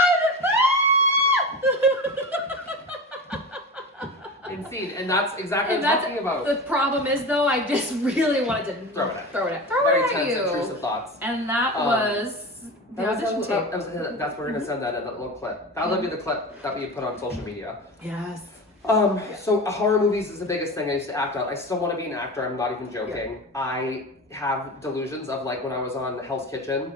Insane. And that's exactly And what I'm that's talking about. the problem is though, I just really wanted to Throw it at. Throw it Very at tense, you. intrusive thoughts. And that Um, was the audition tape. That's we're gonna send that in that little clip. That'll be the clip that we put on social media. Yes. So horror movies is the biggest thing I used to act out. I still want to be an actor. I'm not even joking. I have delusions of like when I was on Hell's Kitchen.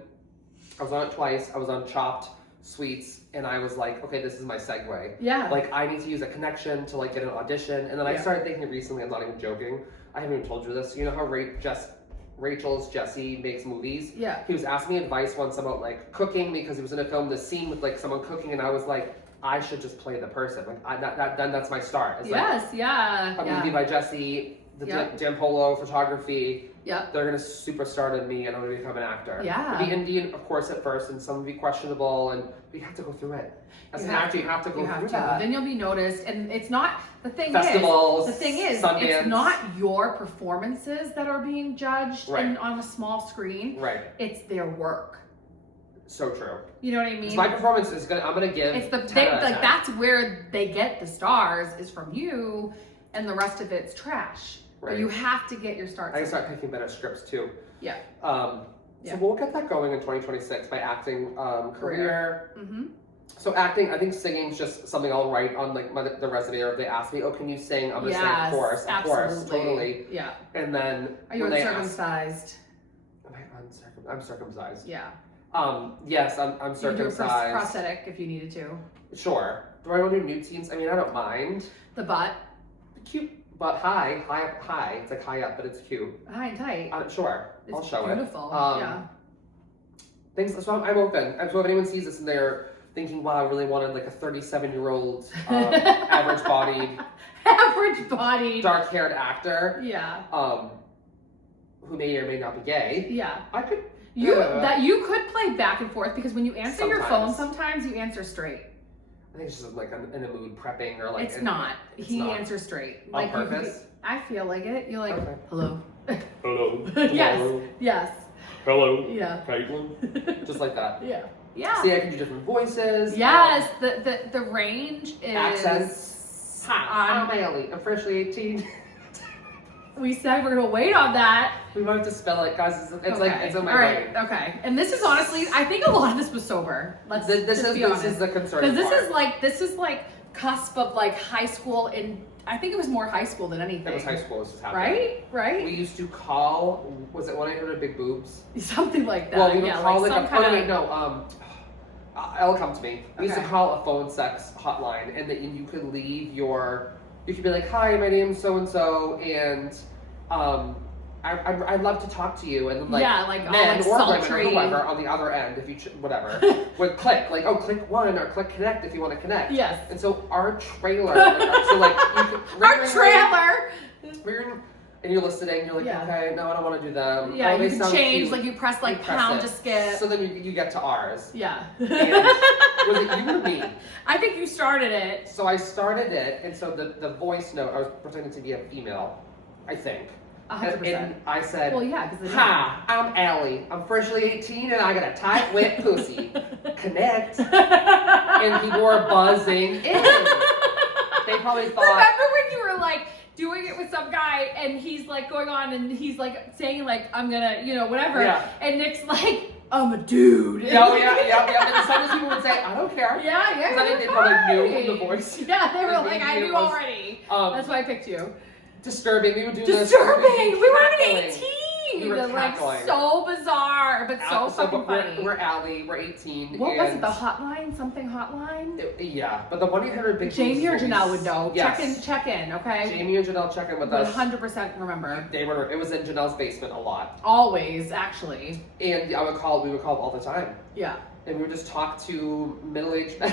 I was on it twice. I was on Chopped. suites, and I was like, okay, this is my segue. Yeah. Like, I need to use a connection to like get an audition. And then I Yeah. started thinking recently, I'm not even joking, I haven't even told you this. You know how Rachel's Jesse makes movies? Yeah. He was asking me advice once about like cooking because he was gonna film this scene with like someone cooking, and I was like, I should just play the person. Like, then that's my start. It's Yes, yeah. like a movie by Jesse, the Yep. Dan Polo photography. Yeah. They're gonna superstar in me, and I'm gonna become an actor. Yeah. It'll be Indian, of course, at first, and some will be questionable, and we have to go through it. As an actor, you have to go through that. Then you'll be noticed, and it's not the thing. Festivals, The thing is, Sundance. it's not your performances that are being judged Right. and on a small screen. Right. It's their work. So true. You know what I mean? My performance is gonna. I'm gonna give. It's the 10 they, out of like 10. that's where they get the stars is from you, and the rest of it's trash. But Right. you have to get your start. I can start picking better scripts too. Yeah. So Yeah. we'll get that going in 2026 by acting career. Mm-hmm. So acting, I think singing's just something I'll write on like the resume, or if they ask me, oh, can you sing? I'm gonna sing, of course, totally. Yeah. And then Are you when they ask, uncircumcised? am I uncircumcised? I'm circumcised. Yeah. Yes, I'm You can do a circumcised. prosthetic if you needed to. Sure. Do I want to do nude scenes? I mean, I don't mind. The butt, Cute, but high up, high. It's like high up, but it's cute. high and tight. Sure, It's I'll show beautiful. it. Yeah. Things. So I'm open. And so if anyone sees this and they're thinking, wow, I really wanted like a 37-year-old average-bodied, Average-bodied. dark-haired actor, Yeah. who may or may not be gay, Yeah. I could. You could play back and forth because when you answer your phone, Sometimes. sometimes you answer straight. I think it's just like I'm in a mood prepping or like. It's not. it's He not. answers straight. On you could be- purpose? I feel like it. You're like, Okay. hello. Hello. Yes. Tomorrow. Yes. Hello. Yeah. Caitlin. Just like that. Yeah. Yeah. See, I can do different voices. Yes. The range is. Accents. Hi, I'm on- Bailey. I'm freshly 18. We said we're gonna wait on that. We might have to spell it, guys. It's like it's in my All right. brain. Okay. And this is honestly, I think a lot of this was sober. Let's This just is be this honest. is the concerning Because part. this is like cusp of like high school, and I think it was more high school than anything. It was high school. This was happening. Right? We used to call. Was it 1-800 Big Boobs? Something like that. Well, we would yeah, call like like some a. kind Oh, of. wait, no. It'll come to me. We used to Okay. call a phone sex hotline, and then you could leave your. You could be like, "Hi, my name's so and so, and I'd love to talk to you," and then like, Yeah, like, all, men like, or women or sultry. whoever on the other end, if you whatever, would click like, "Oh, click 1 or click connect if you want to connect." Yes. And so our trailer, like, so like you could, ring, Our ring, trailer. ring, and you're listening. You're like, Yeah. "Okay, no, I don't want to do them." Yeah, Oh, they you can sound change. cute. Like you press like You press pound it. to skip. So then you get to ours. Yeah. And was it you or me? I think you started it. So I started it, and so the voice note, I was pretending to be a female, I think. 100%. And I said, Well, yeah, because "Hi, I'm Allie. I'm freshly 18 and I got a tight, wet pussy. Connect." And people were buzzing in. They probably thought, Remember when you were like doing it with some guy and he's like going on and he's like saying like I'm gonna whatever, Yeah. and Nick's like I'm a dude. yeah. And sometimes people would say, "I don't care." Yeah. Because I think they probably knew from the voice. Yeah, they were They like, I knew it knew was, already. That's That's why I picked you. disturbing. We would do this. Disturbing. We were cackling. even 18. We were like cackling. so bizarre, but so fucking but funny. we're Allie. We're 18. What was it? and The hotline? Something hotline? Yeah, but the 1-800 Big Jamie or Boobs Janelle movies- would know. Yes. Check in, okay? Jamie and Janelle check in with us. 100% remember. They were. It was in Janelle's basement a lot, Always, actually. and we would call all the time, Yeah. and we would just talk to middle-aged men.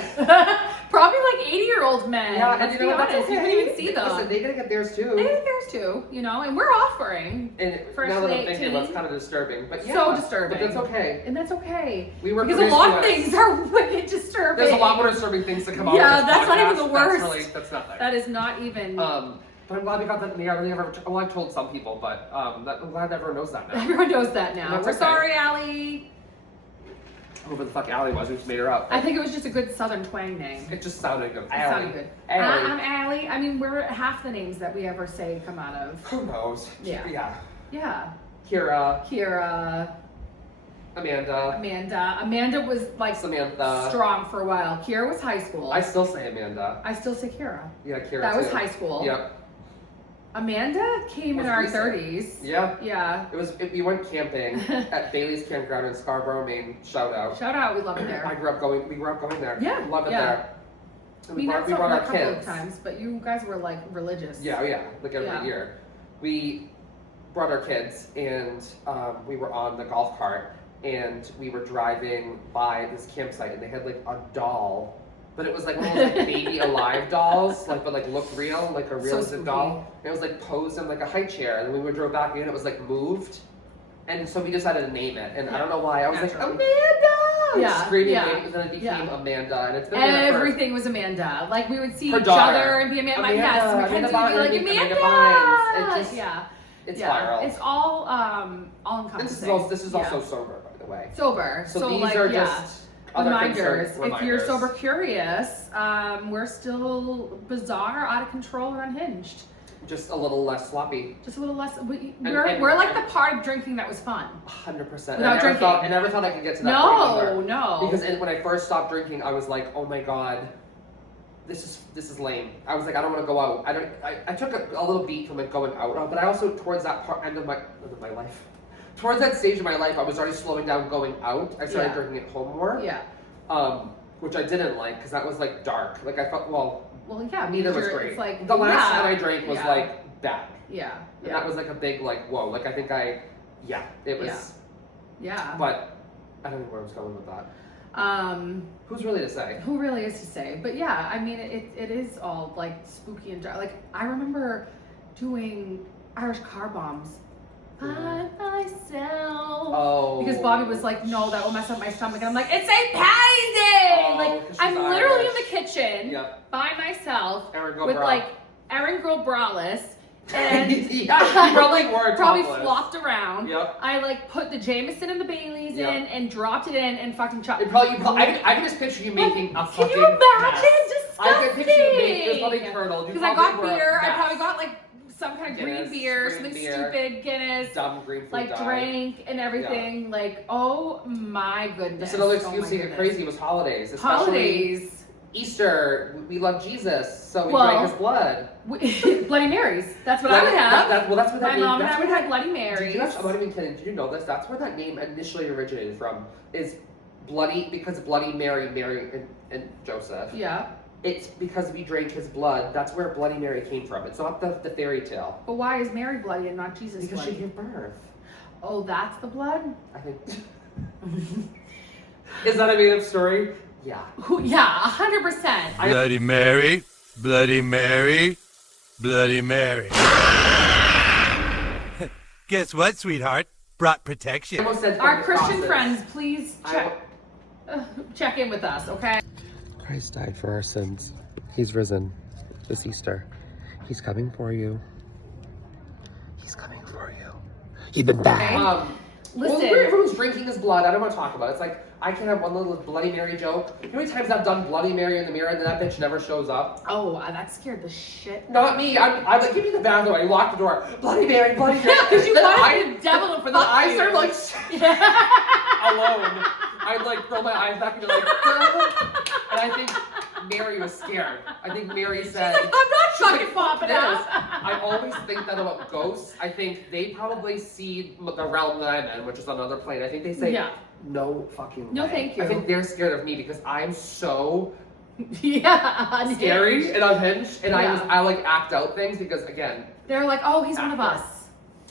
Probably like 80-year-old men. Yeah, Let's and you be know what? That's honest. You okay. can even see them. Listen, they gotta get theirs too. They get theirs too, and we're offering. And Freshly now that I'm thinking, 18. that's kind of disturbing. But yeah, So disturbing. But that's okay. And that's okay. We were Because a lot of promiscuous. things are wicked disturbing. There's a lot more disturbing things to come out. Yeah, of this that's not even podcast. the worst. That's nothing. That is not even. But I'm glad we got that. Yeah, I never. Well, I've told some people, but I'm glad everyone knows that now. Everyone knows that now. That's We're okay. sorry, Allie. Whoever the fuck Allie was, we just made her up. I think it was just a good Southern twang name. It just sounded good. It Allie. sounded good. Allie. I'm Allie. I mean, we're half the names that we ever say come out of. Who knows? Yeah. Yeah. Yeah. Kira. Kira, Amanda. Amanda. Amanda was like Samantha. strong for a while. Kira was high school. I still say Amanda. I still say Kira. Yeah, Kira That was too. high school. Yep. Amanda came Was in our recent. 30s. Yeah. Yeah. We went camping at Bailey's Campground in Scarborough, Maine. Shout out. Shout out, we love it We there. grew up going there. Yeah, Love it yeah. there. And We met we brought a our couple kids. of times, but you guys were like religious. Yeah, like every Yeah. year. We brought our kids and we were on the golf cart and we were driving by this campsite and they had like a doll, but it was like one of those like baby alive dolls, like but like looked real, like a realistic spooky. doll. And it was like posed in like a high chair, and then when we drove back in, it was like moved, and so we decided to name it. And I don't know why I was like Naturally. Amanda, Yeah, screaming, yeah, and then it became yeah. Amanda, and it's been there for Everything was Amanda. Like we would see Her each daughter. other and be Amanda. Amanda, Yes, Amanda Mackenzie would be like Amanda Amanda. Bynes. It just- yeah, it's yeah. viral. It's all encompassing. This is also sober, by the way. sober. So these like, are yeah. just other things are Reminders. If you're reminders. sober curious, we're still bizarre, out of control, and unhinged. Just a little less sloppy. Just a little less. And- We're like the part of drinking that was fun. 100%. Without drinking. I never thought I could get to that point either. No. Because when I first stopped drinking, I was like, oh my god, this is lame. I was like, I don't want to go out. I took a little beat from it going out, but I also towards that end of my life, towards that stage of my life, I was already slowing down going out. I started Yeah. drinking at home more. Yeah. Which I didn't like because that was like dark. Like I felt Well, yeah. neither was you're- great. It's like the last yeah, time I drank was yeah, like bad. Yeah. And Yeah. that was like a big like whoa. Like I think it was. Yeah. But I don't know where I was going with that. Who's really to say? Who really is to say? But yeah, I mean, it is all like spooky and dark. Like I remember doing Irish car bombs by myself. Oh. Because Bobby was like, no, that will mess up my stomach. And I'm like, it's St. Patty's Day! Oh, like, 'cause she's I'm literally in Irish. the kitchen Yep. by myself Erin Go with Bra. like Erin Girl Braless. And yeah, you probably were probably topless. flopped around. Yep. I like put the Jameson and the Baileys Yep. in and dropped it in and fucking chopped. I can just picture you making a Can fucking you imagine? mess. I can picture you making. It was probably Disgusting. curdled. You Because I got probably were a beer. I mess. probably got like some kind of Guinness, green beer, green something beer, stupid, Guinness, dumb green food like dye. drank and everything. Like, oh my goodness. Just another Oh excuse my to get goodness. crazy was holidays. Especially Holidays. Easter. We love Jesus, so we Well, drank his blood. Bloody Marys. That's what I would have. That's where that My name. mom and That's I where would have that. Bloody Did Marys. you I'm not even kidding. Did you know this? That's where that name initially originated from. Is bloody because Bloody Mary, and Joseph. Yeah. It's because we drank his blood. That's where Bloody Mary came from. It's not the fairy tale. But why is Mary bloody and not Jesus Because bloody? she gave birth. Oh, that's the blood? I think. Is that a made up story? Yeah. Yeah, 100%. Bloody Mary, Bloody Mary, Bloody Mary. Guess what, sweetheart? Brought protection. I almost said Our from the Christian crosses. friends, please check in with us, okay? Christ died for our sins. He's risen this Easter. He's coming for you. He's coming for you. He's been back. Listen. Well, everyone's drinking his blood. I don't want to talk about it. It's like, I can have one little Bloody Mary joke. You know how many times I've done Bloody Mary in the mirror and then that bitch never shows up? Oh, that scared the shit. Not me. I'm like, give me the bathroom. I lock the door. Bloody Mary, Bloody Mary. Yeah, because you Then wanted the devil to But then fuck I you. started like alone. I'd like roll my eyes back and be like, and I think Mary was scared. I think Mary said, I'm not she's like, fucking "Fuck popping this." out. I always think that about ghosts. I think they probably see the realm that I'm in, which is another plane. I think they say, Yeah. no fucking No, way. thank you. I think they're scared of me because I'm so Yeah. scary and unhinged, and Yeah. I like act out things because again, They're like, oh, he's one of us.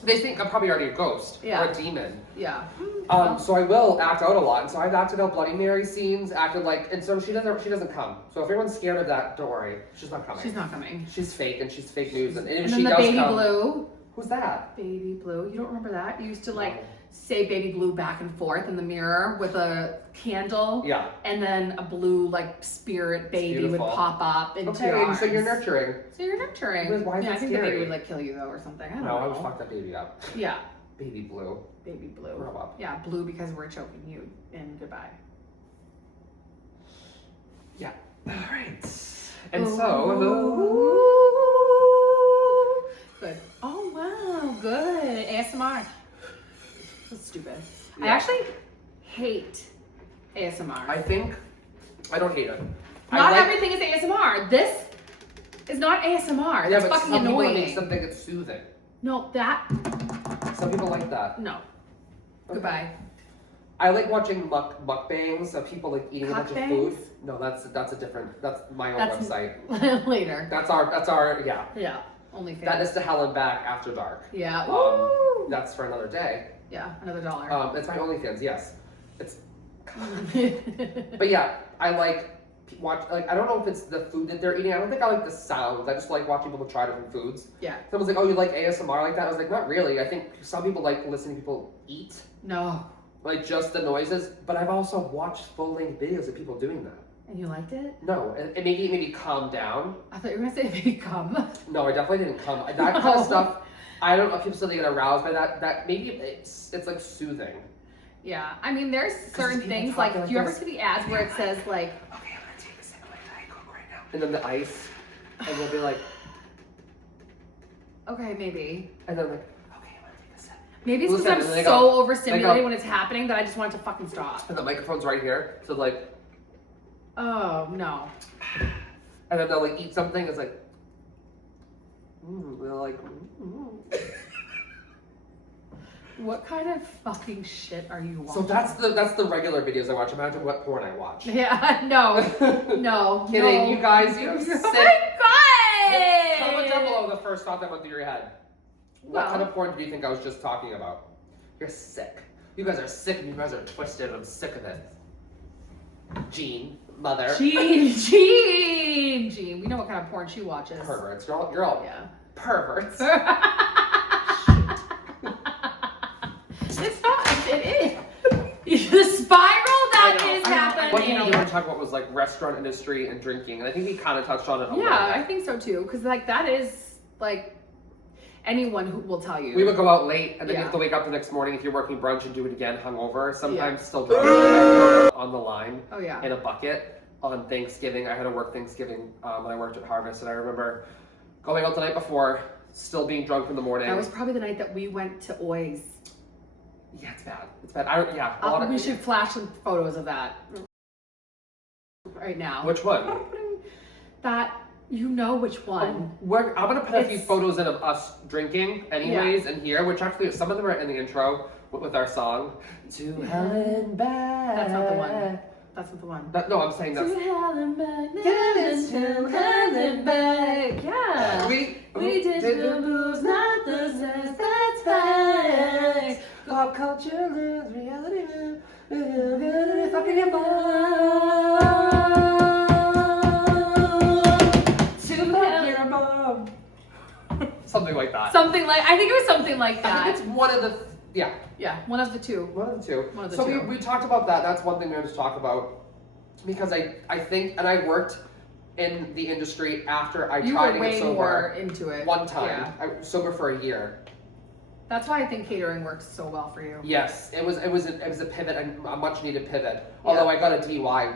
they think I'm probably already a ghost Yeah. or a demon. Yeah. So I will act out a lot. And so I've acted out Bloody Mary scenes, acted like, and so she doesn't come. So if everyone's scared of that, don't worry, she's not coming. She's not coming. She's fake and she's fake news. And if And she then the does baby come, blue. who's that? Baby blue. You don't remember that? You used to like No. say baby blue back and forth in the mirror with a candle. Yeah. And then a blue like spirit baby would beautiful. pop up into Okay, your and arms. so you're nurturing. So you're nurturing. Why is yeah, that I think the scary? baby would like kill you though or something. I don't No, know. I would fuck that baby up. Yeah. Baby blue. Baby blue. Grow up. Yeah, blue because we're choking you and goodbye. Yeah. All right. And Good. Oh wow, good. ASMR. That's stupid. I Yeah. actually hate ASMR. I think I don't hate it. Not everything is ASMR. This It's not ASMR. Yeah, That's but fucking some people it annoying. makes them think it's soothing. No, that Some people like that. no. Okay. Goodbye. I like watching mukbangs of people like eating a bunch of food. Cockbangs? No, that's a different. That's my own That's website. later. That's our yeah. Yeah. OnlyFans. That is to hell and back after dark. Yeah. Ooh. That's for another day. Yeah. Another $1. It's my OnlyFans. Yes, it's. But yeah, I like watch. Like I don't know if it's the food that they're eating. I don't think I like the sounds. I just like watching people try different foods. Yeah. Someone's like, "Oh, you like ASMR like that?" I was like, "Not really. I think some people like listening to people eat, No. like just the noises." But I've also watched full-length videos of people doing that. And you liked it? No, it made me calm down. I thought you were gonna say maybe come. No, I definitely didn't come. That kind of stuff. I don't know if people still get aroused by that. That maybe it's like soothing. Yeah. I mean, there's certain people things talk like, like do you ever this. see the ads where it says like, Okay, I'm gonna take a sip of my Diet Coke right now. And then the ice, and they'll be like, okay, maybe. and then like, okay, I'm gonna take a sip. Maybe it's because Listen, I'm and they so go- overstimulated they go- when it's happening that I just want it to fucking stop. And the microphone's right here, so like, Oh no. and then they'll like eat something. It's like, they're like, What kind of fucking shit are you watching? So that's the regular videos I watch. Imagine what porn I watch. Yeah, no. No. Kidding, no. you guys, you're Oh sick. my god! Comment down below the first thought that went through your head. What Well. kind of porn do you think I was just talking about? You're sick. You guys are sick and you guys are twisted. I'm sick of it. Jean, mother. Jean. We know what kind of porn she watches. Perverts. You're all Yeah. perverts. It's not. It is. The spiral that is happening. What do you want to talk about was like restaurant industry and drinking, and I think we kind of touched on it a little Yeah, I bit. think so too. Because like that is like anyone who will tell you. We would go out late, and then you Yeah. have to wake up the next morning if you're working brunch and do it again hungover. Sometimes still drunk on the line Oh yeah. in a bucket on Thanksgiving. I had to work Thanksgiving when I worked at Harvest, and I remember going out the night before, still being drunk in the morning. That was probably the night that we went to Oy's. Yeah, it's bad. It's bad. A lot of We should flash some photos of that right now. Which one? That you know which one. I'm gonna put a few It's- photos in of us drinking, anyways, in here. Which actually, some of them are in the intro with our song. To hell and back. That's not the one. That's not the one. No, I'm saying that's. To hell and back. To hell and back. Yeah. We did the moves, not the sense. That's facts. Pop culture lose reality. Fucking your mom. Something like that. Something like, I think it was something like I that. think it's one of the. Yeah. Yeah, one of the two. One of the two. One of the so two. we talked about that. That's one thing we have to talk about because I think, and I worked in the industry after I You tried were to way get sober more into it. one time. Yeah. I was sober for a year. That's why I think catering works so well for you. Yes, it was a pivot, a much needed pivot. Although I got a DUI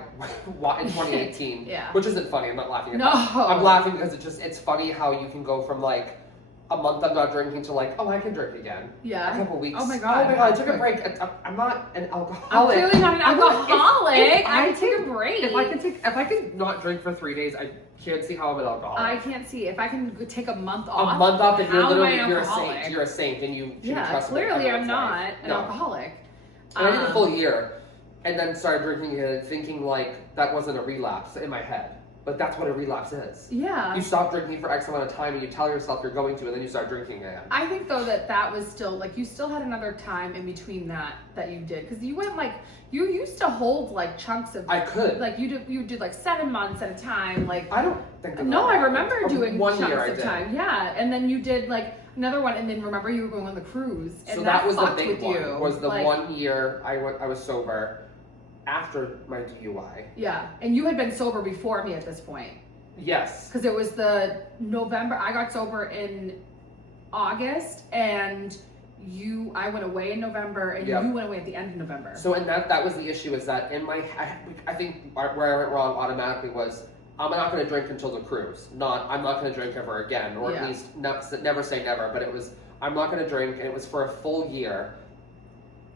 in 2018, Yeah. which isn't funny. I'm not laughing at No. that. I'm laughing because it's funny how you can go from like a month I'm not drinking to like, oh, I can drink again. Yeah. A couple weeks. Oh my God. I took a break. I'm not an I'm alcoholic. clearly not an I'm not- alcoholic. if I can take a break. If I can not drink for 3 days, I can't see how I'm an alcoholic. I can't see. If I can take a month A off. month off, and you're how am I literally an you're a alcoholic? saint. You're a saint, and you should be Yeah, trusted. clearly I'm everyone's not life. an No. alcoholic. And I did a full year, and then started drinking again, thinking like that wasn't a relapse in my head. But that's what a relapse is. Yeah. You stop drinking for X amount of time, and you tell yourself you're going to, and then you start drinking again. I think though that was still like you still had another time in between that you did because you went like you used to hold like chunks of I could. like you did like 7 months at a time like I don't think. of no that. I remember doing 1 chunks year I of did. time and then you did like another one and then remember you were going on the cruise and So that was the fucked big with one. you. Was the Like, 1 year I was sober after my DUI. yeah and you had been sober before me at this point Yes. because it was the November I got sober in August and I went away in November and Yep. you went away at the end of November. So and that was the issue is that in my I think where I went wrong automatically was I'm not going to drink until the cruise. I'm not going to drink ever again, or Yeah. at least never say never. But it was I'm not going to drink, and it was for a full year.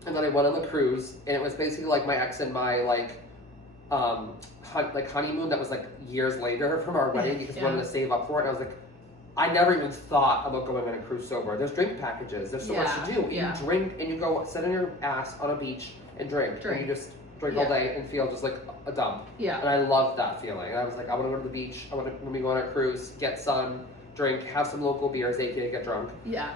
And then I went on the cruise, and it was basically like my ex and my like like honeymoon that was like years later from our wedding because we wanted to save up for it. And I was like, I never even thought about going on a cruise sober. There's drink packages. There's so much to do. You drink and you go sit on your ass on a beach and drink. And you just drink all day and feel just like a dump. Yeah. And I loved that feeling. And I was like, I want to go to the beach. I want to, when we go on a cruise, get sun, drink, have some local beers, aka get drunk. Yeah.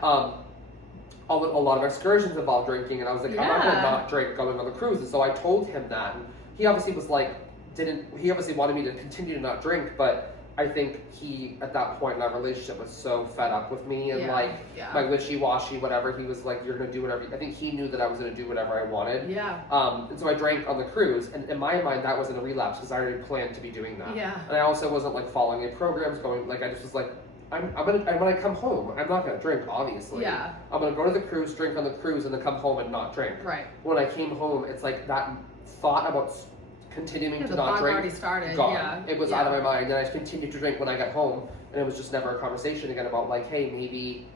A lot of excursions involve drinking, and I was like, I'm not going to not drink going on the cruise. And so I told him that. And he obviously was like, he obviously wanted me to continue to not drink, but I think he, at that point in our relationship, was so fed up with me and my wishy-washy, whatever. He was like, you're going to do whatever. I think he knew that I was going to do whatever I wanted. Yeah. And so I drank on the cruise, and in my mind, that wasn't a relapse because I already planned to be doing that. Yeah. And I also wasn't like following any programs, going, like, I just was like, when I come home, I'm not going to drink, obviously. Yeah. I'm going to go to the cruise, drink on the cruise, and then come home and not drink. Right. When I came home, it's like that thought about continuing to not drink, already started. Gone. Yeah. It was out of my mind, and I continued to drink when I got home, and it was just never a conversation again about like, hey, maybe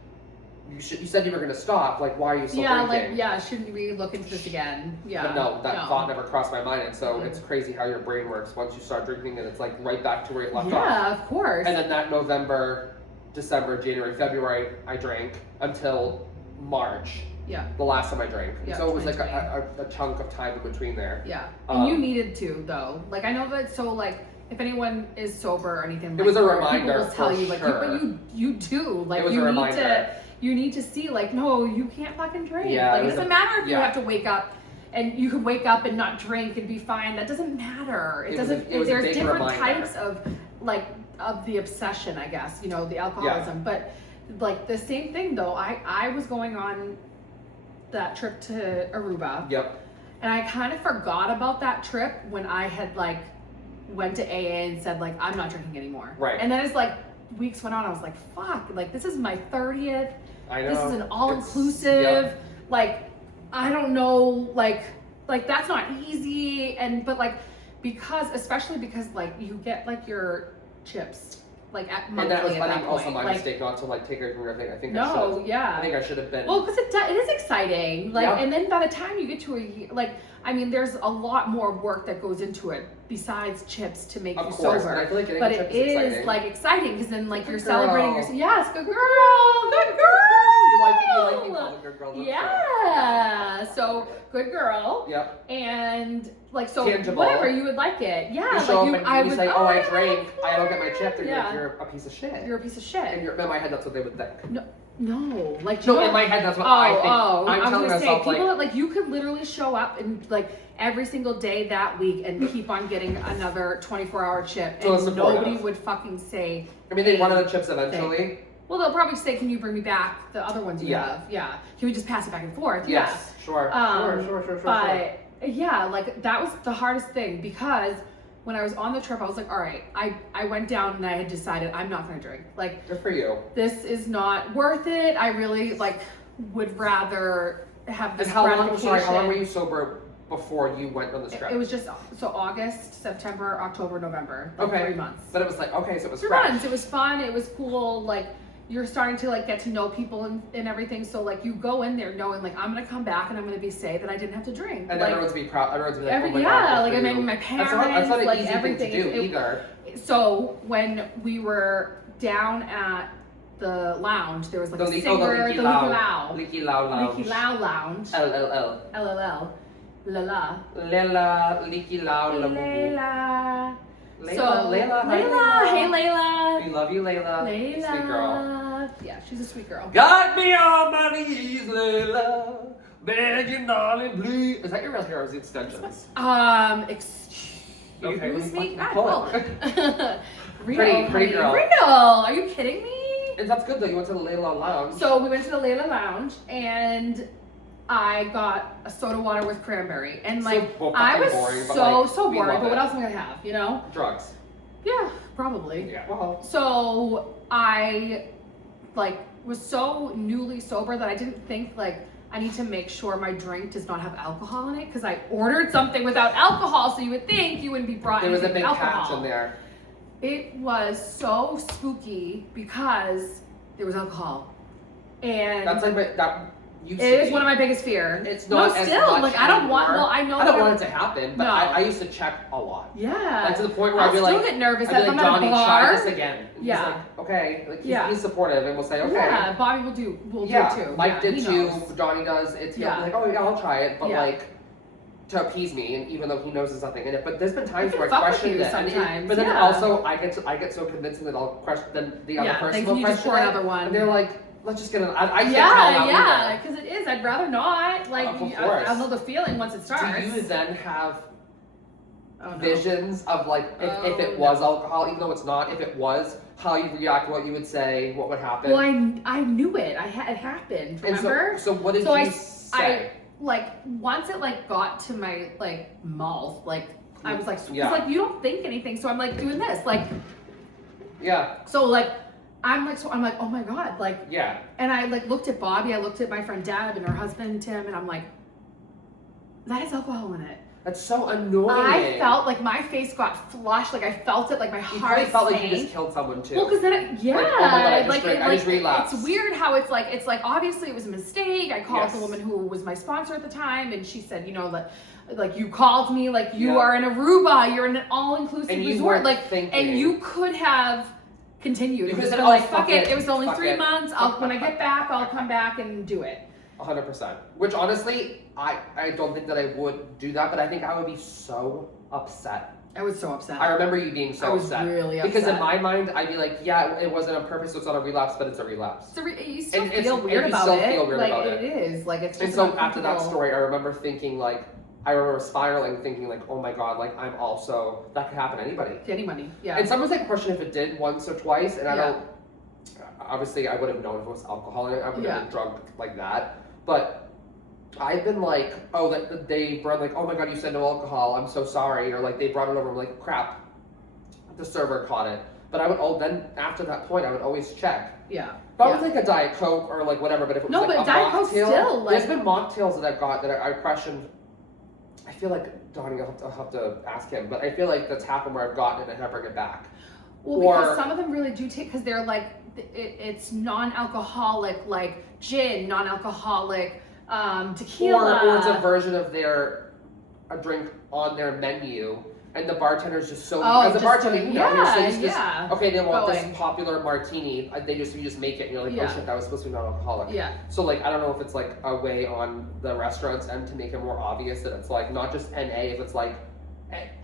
you said you were going to stop, like, why are you still drinking? Shouldn't we look into this again? Yeah. But no, that thought never crossed my mind, and so it's crazy how your brain works. Once you start drinking, and it's like right back to where you left off. Yeah, of course. And then that November, December, January, February, I drank until March. Yeah. The last time I drank. Yeah, so it was like a chunk of time in between there. Yeah. And you needed to, though. Like, I know that, so, like, if anyone is sober or anything like that. It was a reminder. People will tell you, like, but you do. Like, it was a reminder. You need to see, like, no, you can't fucking drink. Yeah, like, it doesn't matter if you have to wake up and you can wake up and not drink and be fine. That doesn't matter. There's different types of, like, of the obsession, I guess, you know, the alcoholism. But like the same thing though, I was going on that trip to Aruba. Yep. And I kind of forgot about that trip when I had like went to AA and said like, I'm not drinking anymore. Right. And then it's like weeks went on, I was like, fuck, like this is my 30th. I know. This is an all-inclusive. Yep. Like, I don't know, like that's not easy. But like, especially because like you get like your chips like at monthly. And that was, I think, also my mistake not to like take a drink. I think I should have been. Well, because it is exciting. Like, and then by the time you get to a year, like, I mean, there's a lot more work that goes into it besides chips to make you sober. But I feel like getting chips is exciting. Like exciting because then like you're celebrating your yes, good girl, good girl. You like being called a good girl. Yeah. So good girl. Yep. And like so tangible. Whatever you would like it. Yeah. You show up and you say, oh, I drank. I don't get my chip. Then you're a piece of shit. You're a piece of shit. And in my head, that's what they would think. No, like in my head that's what I think. I'm telling myself people like you could literally show up and like every single day that week and keep on getting another 24-hour chip and nobody would fucking say. I mean, they run out of chips eventually. Well, they'll probably say, "Can you bring me back the other ones you have?" Yeah. Can we just pass it back and forth? Yes. Sure. But yeah, like that was the hardest thing because when I was on the trip, I was like, all right, I went down and I had decided I'm not going to drink. Like, good for you. This is not worth it. I really like would rather have this gratification. How long were you sober before you went on this trip? It was just so August, September, October, November. Like 3 months. But it was like, okay, so it was 3 months. It was fun. It was cool. Like you're starting to like get to know people and everything. So like you go in there knowing like I'm gonna come back and I'm gonna be safe that I didn't have to drink. And like, everyone's be proud. Everyone's be like, oh my God, like I mean my parents, that's not like an easy everything. thing to do either. So when we were down at the lounge, there was like a singer, the Leaky Lao Lounge. LLL. Lela, Leaky Lao, Layla. Layla. Hey Layla. We love you, Layla. Sweet girl. Yeah, she's a sweet girl. Got me on my knees, Layla. Begging, darling, please. Is that your real hair or is it extensions? Excuse me? Pretty girl. Real. Are you kidding me? And that's good though. You went to the Layla Lounge. So we went to the Layla Lounge and I got a soda water with cranberry, and like I was so boring. But what else am I gonna have? You know? Drugs. Yeah, probably. Yeah. Well. So I like was so newly sober that I didn't think like I need to make sure my drink does not have alcohol in it because I ordered something without alcohol. So you would think you wouldn't be brought. There was a big alcohol. patch in there. It was so spooky because there was alcohol, and that's like used It to is be. one of my biggest fear. It's not no, as still, much like I don't want. anymore. Well, I know. I don't that- want it to happen, but No. I used to check a lot. Yeah. Like to the point where I'll I'd be still like, get nervous I'd be if like, I'm at a Johnny, bar. try this again. And Yeah. he's like, okay. Like Yeah. he's supportive and will say, okay. Yeah, Bobby will do. Will Yeah, do too. Mike Yeah, did he too. knows. Johnny does. It's Yeah. like, oh yeah, I'll try it, but Yeah. like to appease me, and even though he knows there's nothing in it. But there's been times can where I fuck with questioned you it, and sometimes, but then yeah. also I get so convincing that I'll question. Then the other Yeah, person then will you just question pour it, another one. and they're like, let's just get an. I can't tell Yeah, now yeah, either. because it is. I'd rather not. Like, Of course. I'll know the feeling once it starts. Do you then have Oh, no. visions of like if it Oh, was no. alcohol, even though it's not, if it was, how you'd react, what you would say, what would happen? Well, I knew it. It happened. and Remember? so what did So you I say? like once it like got to my like mouth, like I was like, Yeah. it's like you don't think anything, so I'm like doing this, like Yeah, so like I'm like oh my god, like yeah. and I like looked at Bobby, I looked at my friend Deb and her husband Tim, and I'm like, that has alcohol in it. That's so annoying. I felt like my face got flushed, like I felt it, like my You heart probably felt like you sank. just killed someone too. Well, because then, yeah, Like, oh my God, I just like, drank- it, I just like, relapsed. it's weird how it's like obviously it was a mistake. I called Yes. the woman who was my sponsor at the time, and she said, you know, like you called me, like you Yeah. are in Aruba, you're in an all-inclusive And you resort, weren't like, thinking. and you could have continued. You could Instead said, of "Oh, like, fuck fuck it, it, it was only fuck 3 it." months. When I get back, I'll come back and do it. 100%. Which honestly, I don't think that I would do that, but I think I would be so upset. I was so upset. I remember you being so I was upset. really Because in upset. my mind, I'd be like, yeah, it wasn't on purpose, so it's not a relapse, but it's a relapse. You still And feel weird you about still it. feel weird like about it is. Like it's just And so after that uncomfortable. story, I remember thinking like, I remember spiraling, thinking like, oh my god, like I'm also, that could happen to anybody. To anybody, yeah. And sometimes I question if it did once or twice, and I Yeah. don't, obviously I would have known if it was alcohol in it, I would have Yeah. been drunk like that, but I've been like, oh, that they brought like, oh my god, you said no alcohol, I'm so sorry, or like they brought it over, I'm like, crap, the server caught it. But I would, then after that point, I would always check. Yeah. Not yeah. with like a Diet Coke or like whatever, but if it was No, like but a Diet Coke mocktail, still, like- there's been mocktails that I've got that I questioned. I feel like, Donnie, I'll have to ask him, but I feel like that's happened where I've gotten it and I never get back. Well, Or- because some of them really do take, because they're like, it's non-alcoholic, like gin, non-alcoholic, tequila. Or it's a version of a drink on their menu, and the bartender's just so, Oh, as a just bartender, doing- you know, you're so yeah, used to this, yeah. okay, they want Going. this popular martini, you just make it, and you're like, Yeah. oh shit, that was supposed to be non-alcoholic. Yeah. So like, I don't know if it's like a way on the restaurant's end to make it more obvious that it's like, not just NA, if it's like,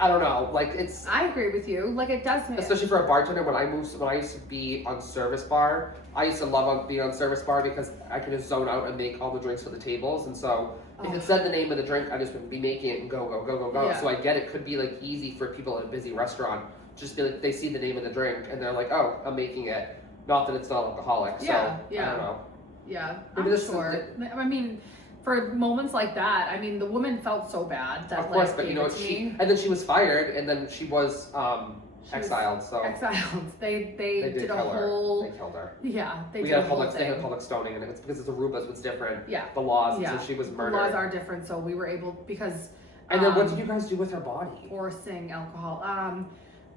I don't know, like it's, I agree with you. Like it does make especially for a bartender, when I used to be on service bar, I used to love being on service bar because I could just zone out and make all the drinks for the tables, and so if it said the name of the drink, I just would be making it and go. Yeah. So I get it could be like easy for people at a busy restaurant, just be like, they see the name of the drink and they're like, oh, I'm making it. Not that it's not alcoholic, so Yeah, I yeah. don't know. Yeah, Maybe I'm this is sure. I mean, for moments like that, I mean, the woman felt so bad that Of course, like but you gave know it what, to she me. and then she was fired and then she was She was exiled, so Exiled. They they did a kill her. whole. They killed her. Yeah, they We did had a a whole public, they had thing. public stoning, and it's because it's Aruba, so it's different. Yeah. The laws, Yeah. so she was The murdered. laws are different, so we were able because. And then what did you guys do with her body? Forcing alcohol.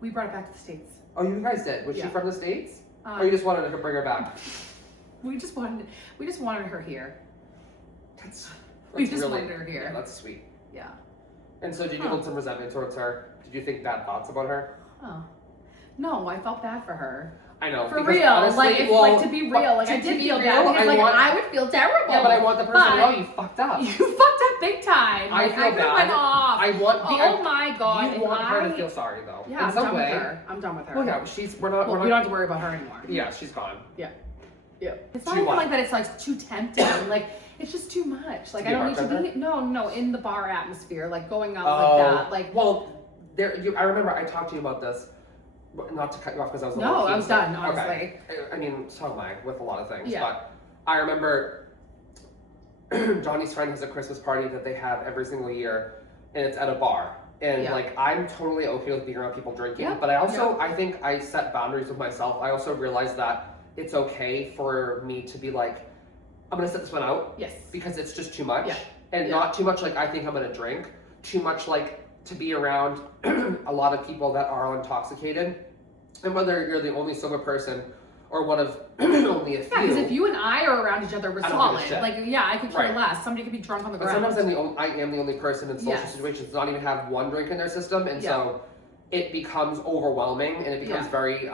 We brought it back to the States. Oh, you guys did. Was she Yeah. from the States? Um, Or you just wanted to bring her back? We just wanted her here. That's We just really, wanted her here. Yeah, that's sweet. Yeah. And so, did you Huh. hold some resentment towards her? Did you think bad thoughts about her? Oh. No, I felt bad for her. I know. For because real, honestly, like if, well, like to be but real, like I to did be feel real, bad because like want, I would feel terrible. Yeah, but I want the person to know But you fucked up. you fucked up big time. I Like, feel I could've bad. went off. I want the. Oh my god! You want her to I- feel sorry though. Yeah, in I'm some done way. with her. I'm done with her. Well, yeah, she's. We're not. Well, we're we not. don't have to worry about her anymore. Yeah, she's gone. Yeah. Yeah. It's To not even what? like that. It's like too tempting. Like it's just too much. Like To I be a don't need to bartender? be. No, in the bar atmosphere, like going out Oh, like that. Like well, I remember I talked to you about this. Not to cut you off because I was. a No, little I was keen, done, so- honestly. Okay. I mean, so am I with a lot of things. Yeah. But I remember Johnny's friend has a Christmas party that they have every single year, and it's at a bar. And Yeah. like, I'm totally okay with being around people drinking, Yeah, but I also, I think I set boundaries with myself. I also realized that it's okay for me to be like, I'm gonna set this one out yes. because it's just too much. Yeah. And Yeah. not too much like I think I'm gonna drink, too much like to be around a lot of people that are intoxicated. And whether you're the only sober person or one of only a few. Yeah, because if you and I are around each other, we're I don't give a solid. shit. Like, yeah, I could care Right. less. Somebody could be drunk on the But ground. sometimes I am the only person in social Yes. situations to not even have one drink in their system, and Yeah. so it becomes overwhelming and it becomes Yeah. very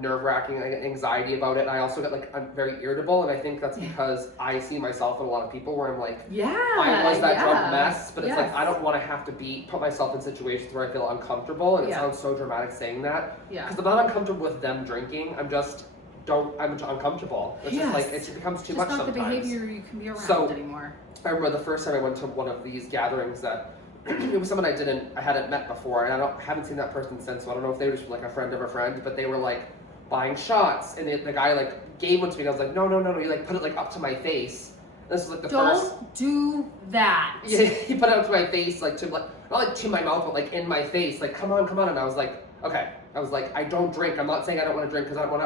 nerve-wracking. I get anxiety about it. And I also get like I'm very irritable, and I think that's because I see myself in a lot of people where I'm like, Yeah. I was that yeah. drunk mess, but it's Yes. like I don't want to have to put myself in situations where I feel uncomfortable, and it Yeah. sounds so dramatic saying that. Yeah. Because I'm not uncomfortable with them drinking. I'm uncomfortable. It's just like it just becomes too much not sometimes. the behavior you can be around So- anymore. I remember the first time I went to one of these gatherings that it was someone I hadn't met before, and I haven't seen that person since. So I don't know if they were just like a friend of a friend, but they were like buying shots, and the guy like gave one to me. And I was like, no. He like put it like up to my face. This was like the first. Don't do that. Yeah, he put it up to my face, like to like not like to my mouth, but like in my face, like come on, and I was like, okay. I was like, I don't drink. I'm not saying I don't want to drink because I don't want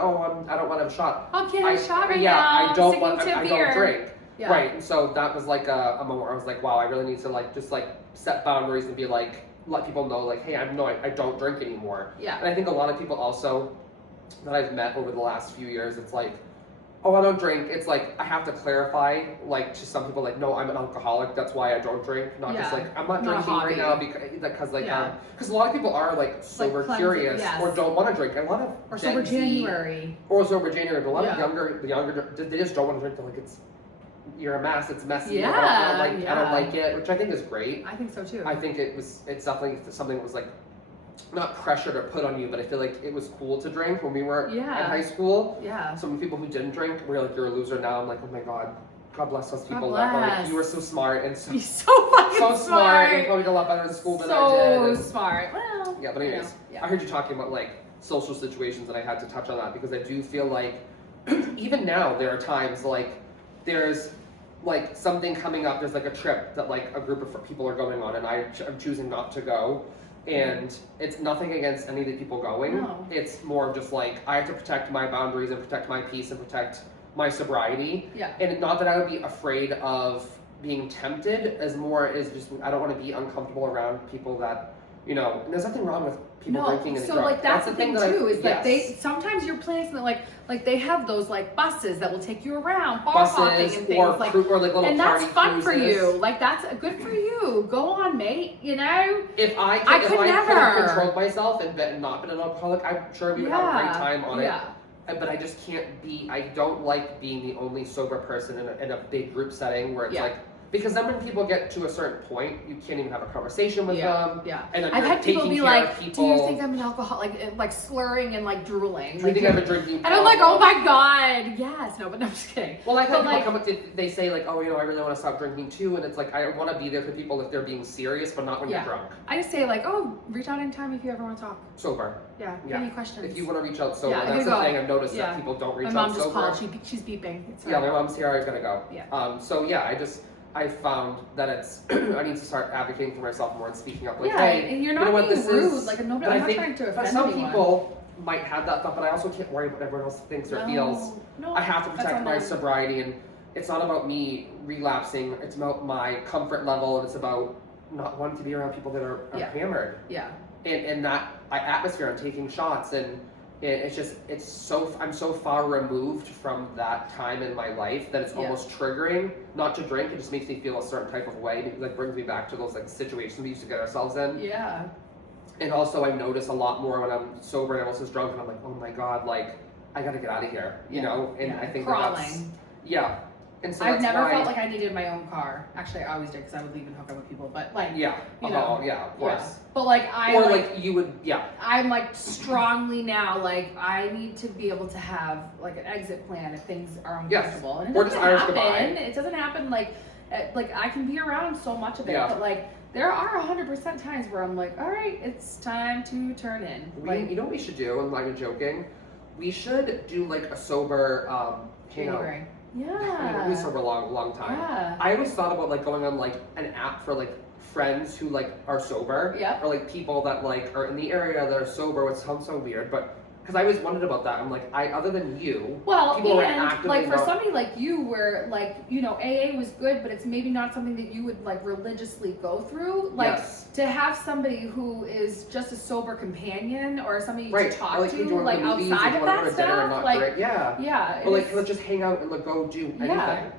to. I don't want to have a shot. I'm getting a shot right yeah, now. I don't Sticking want. to I beer. don't drink. Yeah. Right, and so that was like a moment where I was like, wow, I really need to like just like set boundaries and be like, let people know like, hey, I don't drink anymore. Yeah. And I think a lot of people also that I've met over the last few years, it's like, oh, I don't drink. It's like I have to clarify, like to some people, like, no, I'm an alcoholic. That's why I don't drink. Not just Yeah. like I'm not Not a drinking right hobby. now because like Yeah. because a lot of people are like sober cleansing, curious yes. or don't want to drink. A lot of Or Gen sober Z January. or sober January, but a lot of Yeah. the younger they just don't want to drink. They're like you're a mess. It's messy. Yeah, I don't yeah. like it, which I think is great. I think so too. I think it's definitely something that was like not pressure to put on you, but I feel like it was cool to drink when we were in Yeah. high school. Yeah. Some people who didn't drink were like, you're a loser now. I'm like, oh my god, God bless those people. God That were like, bless. you were so smart and so, You're so fucking so smart and probably did a lot better in school than I did. So And- smart. Well. yeah, but anyways, Yeah. I heard you talking about like social situations, and I had to touch on that because I do feel like even now there are times like there's like something coming up. There's like a trip that like a group of people are going on, and I'm choosing not to go. And it's nothing against any of the people going. No. It's more of just like I have to protect my boundaries and protect my peace and protect my sobriety. Yeah. And not that I would be afraid of being tempted, as more is just I don't want to be uncomfortable around people that and there's nothing wrong with people drinking and so drunk. like that's the thing too is that yes. they sometimes you're planning something like they have those like buses that will take you around bar buses hopping and things or like or like little and party that's fun for cruises. you. Like that's good for you. Go on, mate. You know. If I I could could have never. controlled myself and not been an alcoholic, I'm sure we would have a great time on yeah. it. But I just can't be. I don't like being the only sober person in a big group setting where it's Yeah. like. Because then when people get to a certain point, you can't even have a conversation with Yeah, them. yeah. And then I've you're had people taking be care like, of "Do you people. think I'm an alcoholic?" Like slurring and like drooling. Do you Like, think I'm a drinking and I'm like, "Oh problem?" my god, yes." No, but no, I'm just kidding. Well, I've had But, people like- come up to, they say like, oh, I really want to stop drinking too, and it's like, I want to be there for people if they're being serious, but not when Yeah. you're drunk. I just say like, "Oh, reach out anytime if you ever want to talk." Sober. Yeah. Yeah. Any questions? If you want to reach out sober, Yeah, that's I the gotta thing go. I've noticed Yeah. that people don't reach My out mom just sober. called. She's beeping. It's Yeah, my alright. mom's here, I gotta go. Yeah. So yeah, I found that it's, I need to start advocating for myself more and speaking up like, Yeah, hey, and you're you not know what, being this rude. is, Like, nobody- but I'm I not think trying to for offend some anyone. people might have that thought, but I also can't worry what everyone else thinks or No, feels. no, I have to that's protect on my them. sobriety, and it's not about me relapsing, it's about my comfort level, and it's about not wanting to be around people that are Yeah. hammered. Yeah. And that atmosphere, I'm taking shots, and I'm so far removed from that time in my life that it's Yeah. almost triggering not to drink. It just makes me feel a certain type of way. It like brings me back to those like situations we used to get ourselves in. Yeah. And also I notice a lot more when I'm sober and everyone else is drunk, and I'm like, oh my god, like I gotta get out of here, you know. And Yeah. I think Crawling. that's and so I've that's never why, felt like I needed my own car. Actually, I always did because I would leave and hook up with people. But like, yeah, you know, yeah, of course. But like, Or like you would, yeah. I'm like strongly now, like I need to be able to have like an exit plan if things are Yes. uncomfortable. And it Or doesn't just Irish happen. goodbye. It doesn't happen like I can be around so much of it, Yeah. but like there are 100% times where I'm like, all right, it's time to turn in. You know what we should do, and I'm not joking, we should do like a sober hangout. January. We've Yeah. been sober a long time. Yeah. I always thought about like going on like an app for like friends who like are sober. Yep. Or like people that like are in the area that are sober, which sounds so weird, but because I always wondered about that. I'm like, other than you, Well, people were and actively like for not- somebody like you, where like AA was good, but it's maybe not something that you would like religiously go through. Like Yes. to have somebody who is just a sober companion or somebody right. to talk Or, like, to, you wanna like go to movies, outside you of wanna that go to dinner and stuff, not like drink. Yeah. yeah, Or like it's- let's just hang out and like go do anything.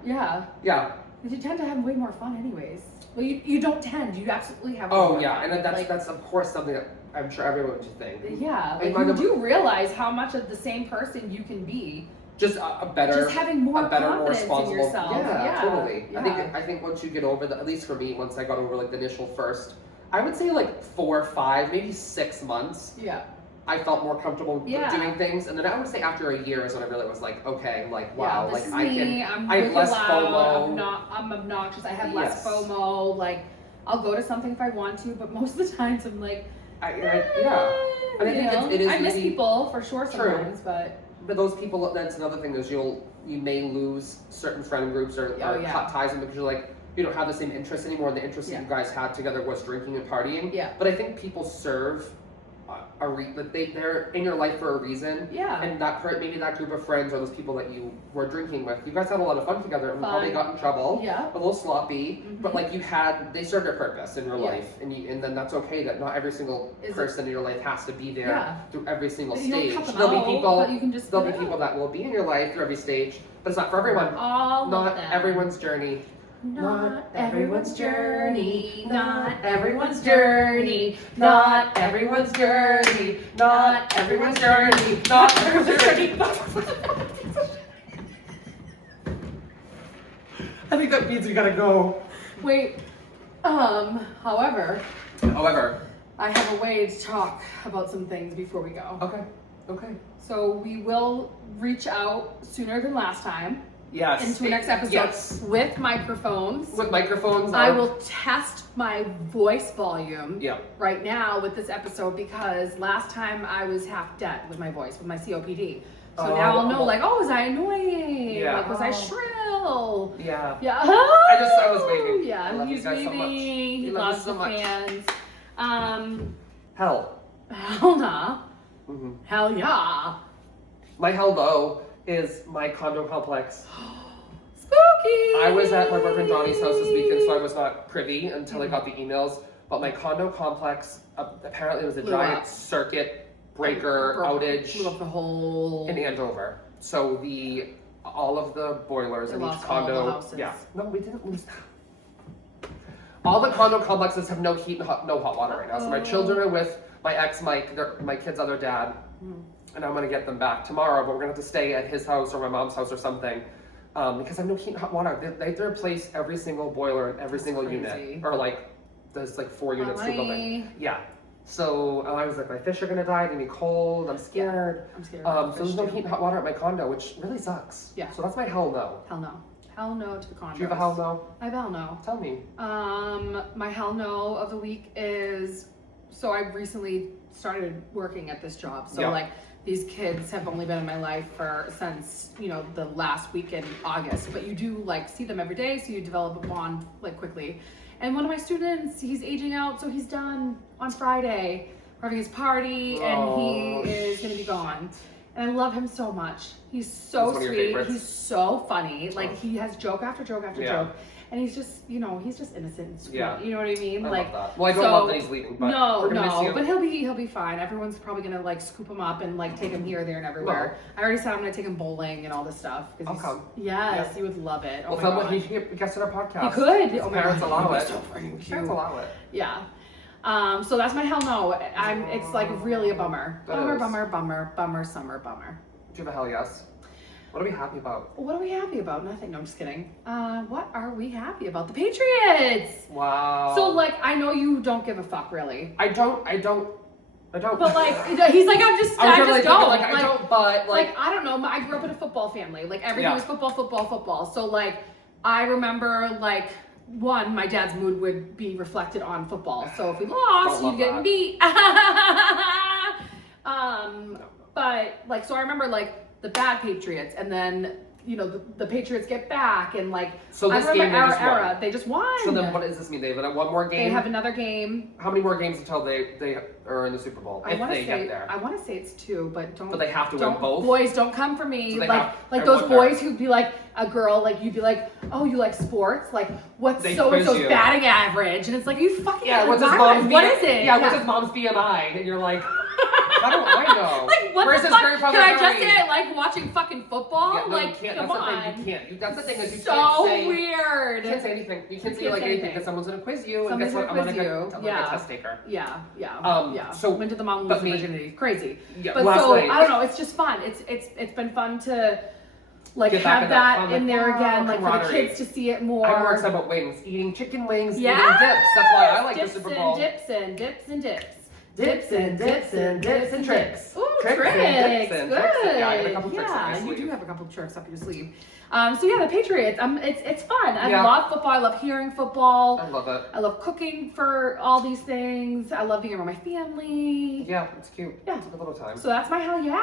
yeah. Yeah. You tend to have way more fun, anyways. Well, you don't tend. You absolutely have. Oh more yeah, fun. and that's like, that's of course something that I'm sure everyone should think. yeah. I mean, Like my you do realize how much of the same person you can be. Just a better, Just having more a better, more confidence in responsible. yourself. Yeah, totally. Yeah. I think once you get over at least for me, once I got over like the initial first, I would say like 4 or 5, maybe 6 months. Yeah. I felt more comfortable Yeah. doing things, and then I would say after a year is when I really was like, okay, like wow, Yeah, like this is I me. can, I'm I have really less loud. FOMO. I'm obnoxious. I have less Yes. FOMO. Like, I'll go to something if I want to, but most of the times I'm like, Yeah, and I think it is I miss really- people for sure True. sometimes, but But those people, that's another thing is you may lose certain friend groups or yeah. cut ties because you're like, you don't have the same interests anymore. And the interest that Yeah. you guys had together was drinking and partying. Yeah. But I think people serve they're in your life for a reason. Yeah. And maybe that group of friends or those people that you were drinking with, you guys had a lot of fun together and Fun. probably got in trouble. Yeah. A little sloppy, but like they served a purpose in your Yeah. life, and then that's okay. That not every single Is it- person in your life has to be there Yeah. through every single You don't stage. cut them There'll out, be people. but you can just There'll be split it people up. that will be in your life through every stage, but it's not for everyone. all Not of them. everyone's journey. Not everyone's journey. Not everyone's journey. Not everyone's journey. Not everyone's journey. Not everyone's journey. I think that means we gotta go. Wait. However, However. I have a way to talk about some things before we go. Okay. So we will reach out sooner than last time Yes. into the next episode Yes. with microphones. With microphones. I will test my voice volume Yeah. right now with this episode because last time I was half dead with my voice, with my COPD. So Oh, now I'll know, well- like, oh, was I annoying? Yeah. Like, was I shrill? Yeah. Yeah. I was waving. I Yeah, love you he's guys so much. waving. We He love you loves so the much. fans. Hell. Hell nah. Mhm. Hell yeah. My hell no is my condo complex. Spooky. I was at my boyfriend Johnny's house this weekend, so I was not privy until I got the emails. But my condo complex apparently was a Blew giant up. circuit breaker Blew outage up the whole. in Andover. So all of the boilers They in each lost all the condo. houses. Yeah. No, we didn't lose that. All the condo complexes have no heat and no hot water right now. So my children are with my ex Mike, my kid's other dad, and I'm gonna get them back tomorrow. But we're gonna have to stay at his house or my mom's house or something. Because I have no heat and hot water. They have to replace every single boiler in every single crazy. unit. Or like, there's like 4 units to the building. Honey. Yeah. So I was like, my fish are gonna die, it's gonna be cold, I'm scared. I'm scared. So there's no heat and hot water at my condo, which really sucks. Yeah. So that's my hell no. Hell no. Hell no to the condos. Do you have a hell no? I have a hell no. Tell me. My hell no of the week is, so I recently started working at this job. So Yeah. like these kids have only been in my life since, the last week in August, but you do like see them every day. So you develop a bond like quickly. And one of my students, he's aging out. So he's done on Friday. We're having his party and he is going to be gone. And I love him so much. He's so He's one of your sweet. favorites. He's so funny. Like he has joke after joke after Yeah. joke. And he's just, he's just innocent and sweet. Yeah. You know what I mean? I like, love that. Well, I don't so- love that he's leaving, but no, we're gonna miss you. but he'll be fine. Everyone's probably gonna like scoop him up and like take him here, there, and everywhere. I already said I'm gonna take him bowling and all this stuff. I'll come. Yes, Yeah. he would love it. Oh Well, my tell him God. he should guest on our podcast. He could. His Oh my parents God, allow he'd it. be so freaking His parents cute. allow it. Yeah. So that's my hell no. It's like really a bummer. That Bummer, is. bummer, summer, bummer. Do you have a hell yes? What are we happy about? What are we happy about? Nothing. No, I'm just kidding. What are we happy about? The Patriots. Wow. So like, I know you don't give a fuck, really. I don't. But like, he's like, I just don't. I don't, but Like, I don't know. I grew up in a football family. Like everything Yeah. was football. So like, I remember like, my dad's mood would be reflected on football. So if we lost, Don't you'd love get beat. But like, so I remember like the bad Patriots, and then you know, the Patriots get back and like So I this game remember they our just won. era. They just won. So then what does this mean? They have one more game? They have another game. How many more games until they are in the Super Bowl? I If want they to get say there. I want to say it's 2, but don't. But they have to win don't, both? Boys, don't come for me. So they like have- like I those wonder. boys who'd be like a girl, like you'd be like, oh, you like sports? Like what's They so and so's quiz you. batting average? And it's like you fucking Yeah, what's his why mom's would- What BMI? is it? Yeah, what's his mom's BMI? And you're like, how do I know? Like what Where's the his fuck? grandfather Can I just buried? say I like watching fucking football? Yeah, no, like you can't. come That's on. the thing. You can't. That's the thing is you So can't say. weird. You can't say anything. You can't say can't like say anything anything. because someone's gonna quiz you, and Somebody's guess what? I'm gonna gonna quiz get you. I'm Yeah. a test taker. Yeah. So- when did the mom but lose me- virginity? Crazy. Yeah, But last so night. I don't know. It's just fun. It's been fun to like Get back have in that that fun, in like, there again, like for the camaraderie. kids to see it more. I'm more excited about wings, eating chicken wings, Yeah. eating dips. That's why I like dips the Super Bowl. And dips and dips and dips. Dips and dips and dips and tricks. Ooh, Tricks tricks. and dips and Good. tricks. Yeah, I got a couple tricks up Yeah, my you sleeve. do have a couple tricks up your sleeve. So yeah, the Patriots. It's fun. I Yeah. love football. I love hearing football. I love it. I love cooking for all these things. I love being around my family. Yeah, it's cute. Yeah. It's a good little time. So that's my hell yeah.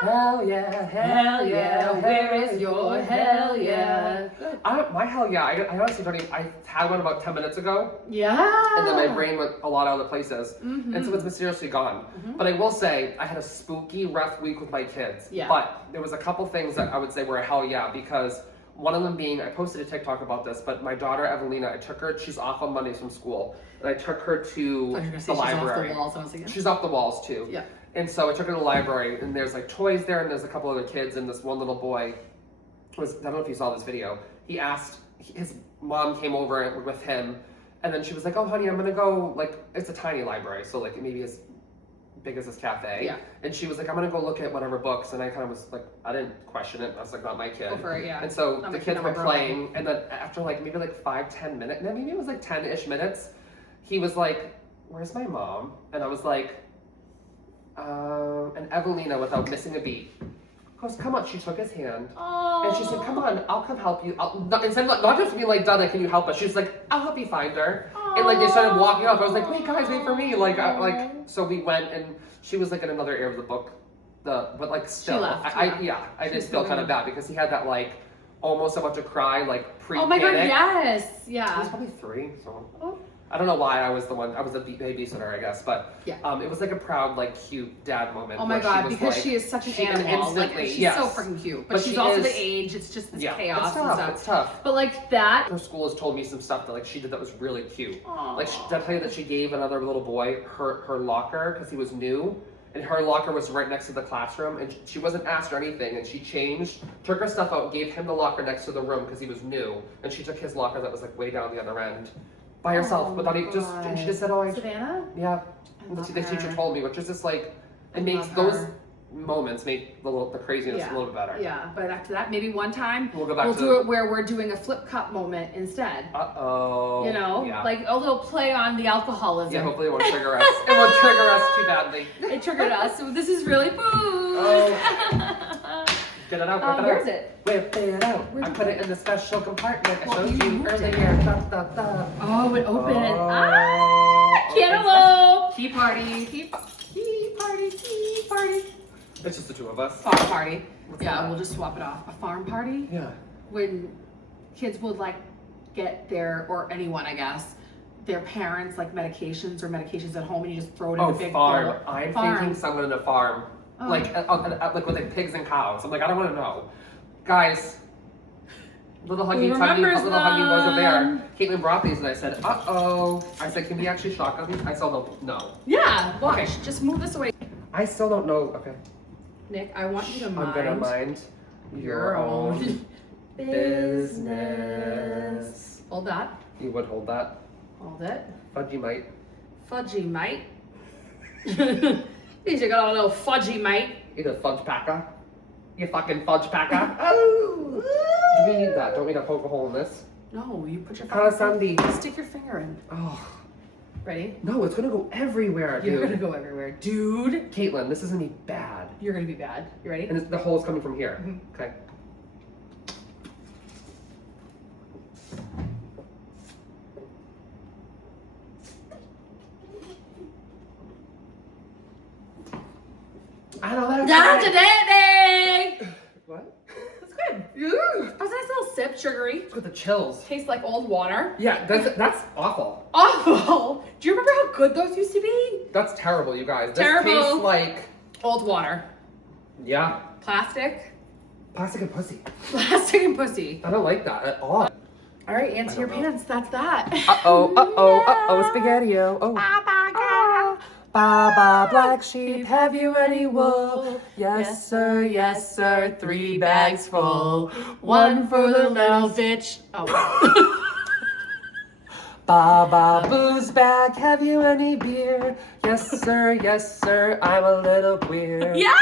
Hell yeah, Hell yeah. Where is your hell yeah? Good. My hell yeah, I honestly don't even, I had one about 10 minutes ago, Yeah. and then my brain went a lot of other places, Mhm. and so it's mysteriously gone. But I will say, I had a spooky, rough week with my kids. Yeah. But there was a couple things that I would say were a hell yeah, because one of them being, I posted a TikTok about this, but my daughter Evelina, I took her, she's off on Mondays from school, and I took her to the library. She's off the walls too. Yeah. And so I took her to the library, and there's like toys there, and there's a couple other kids, and this one little boy was, I don't know if you saw this video, he asked, his mom came over with him, and then she was like, oh honey, I'm gonna go, like, it's a tiny library, so like maybe as big as this cafe. Yeah. And she was like, I'm gonna go look at whatever books, and I kind of was like, I didn't question it, I was like, not my kid. Go for it, yeah. And so Not the my kid, kids not were my girl. playing, and then after like maybe like 5-10 minutes, no, maybe it was like 10-ish minutes, he was like, where's my mom? And I was like, and Evelina, without missing a beat, goes, come on. She took his hand, and she said, come on, I'll come help you. Instead of not just being like, Donna, can you help us? She's like, I'll help you find her. And like they started walking off. I was like, wait guys, wait for me. So we went, and she was like in another area of the book, but like still, left, I She did was feel kind of feeling- bad because he had that like almost about to cry, like pre-panic. Oh my god, yes. He Yeah. was probably 3, so. Oh. I don't know why I was the babysitter, I guess, but Yeah. It was like a proud, like, cute dad moment. Oh my where god, she was because like, she is such an she- and animal. Like, instantly, she's yes. so freaking cute. But, But she's she also is- the age. It's just this Yeah, chaos it's and tough. stuff. It's tough. But like that. Her school has told me some stuff that like she did that was really cute. Aw. Like, did I tell you that she gave another little boy her locker because he was new, and her locker was right next to the classroom, and she wasn't asked or anything, and she changed, took her stuff out, gave him the locker next to the room because he was new, and she took his locker that was like way down the other end, by herself, Oh without my even just, and she just said, God. oh, Savannah? yeah. I love The teacher her. told me, which is just like, I it makes love those her. moments make the craziness a little bit better. Yeah, but after that, maybe one time We'll go back to do it where we're doing a flip cup moment instead. Uh-oh. You know, Yeah. like a little play on the alcoholism. Yeah, hopefully it won't trigger us. It won't trigger us too badly. It triggered us. So this is really booze. Oh. Get it out, whip it Where out. is it? Whip it out. Where'd I you put put it in the special compartment. I Well, showed you you moved it. earlier. Da, da, da. Oh, it opened. Oh. Ah, cantaloupe. Key party. Key party. Key party. It's just the two of us. Farm party. What's Yeah, that? we'll just swap it off. A farm party? Yeah. When kids would like get their, or anyone I guess, their parents like medications at home and you just throw it in Oh, a big farm. bowl. I'm Farm. thinking someone in a farm. Oh. Like with like pigs and cows. I'm like, I don't want to know. Guys, little Who huggy tuggy, remembers little huggy boys are there. them? Caitlin brought these and I said, uh-oh. I said, can we actually shotgun these? I still don't know. Yeah, watch. Okay. Just move this away. I still don't know. Okay. Nick, I want you to I'm mind gonna mind your own business. Hold that. You would hold that. Hold it. Fudgy might. Fudgy mate. These are got a little fudgy mate. You the fudge packer. You fucking fudge packer. Oh! Do we need that? Don't we need to poke a hole in this? No, you put your Kinda sandy. Stick your finger in. Oh. Ready? No, it's gonna go everywhere, dude. You're gonna go everywhere. Dude. Caitlin, this is gonna be bad. You're gonna be bad. You ready? And the hole's coming from here. Mhm. Okay. I know that. Down to daddy! What? That's good. bit sugary. It's got the chills. Tastes like old water. Yeah, that's awful. Awful. Do you remember how good those used to be? That's terrible, you guys. This Terrible. tastes like, Old water. yeah, Plastic. plastic and pussy. Plastic and pussy. I don't like that at all. All right, answer your pants. That's that. Spaghetti-O. Oh. Baba, black sheep, have you any wool? Yes, sir, yes, sir, 3 bags full. One for the little bitch. Oh. Baba, booze bag, have you any beer? Yes, sir, I'm a little queer. Yeah!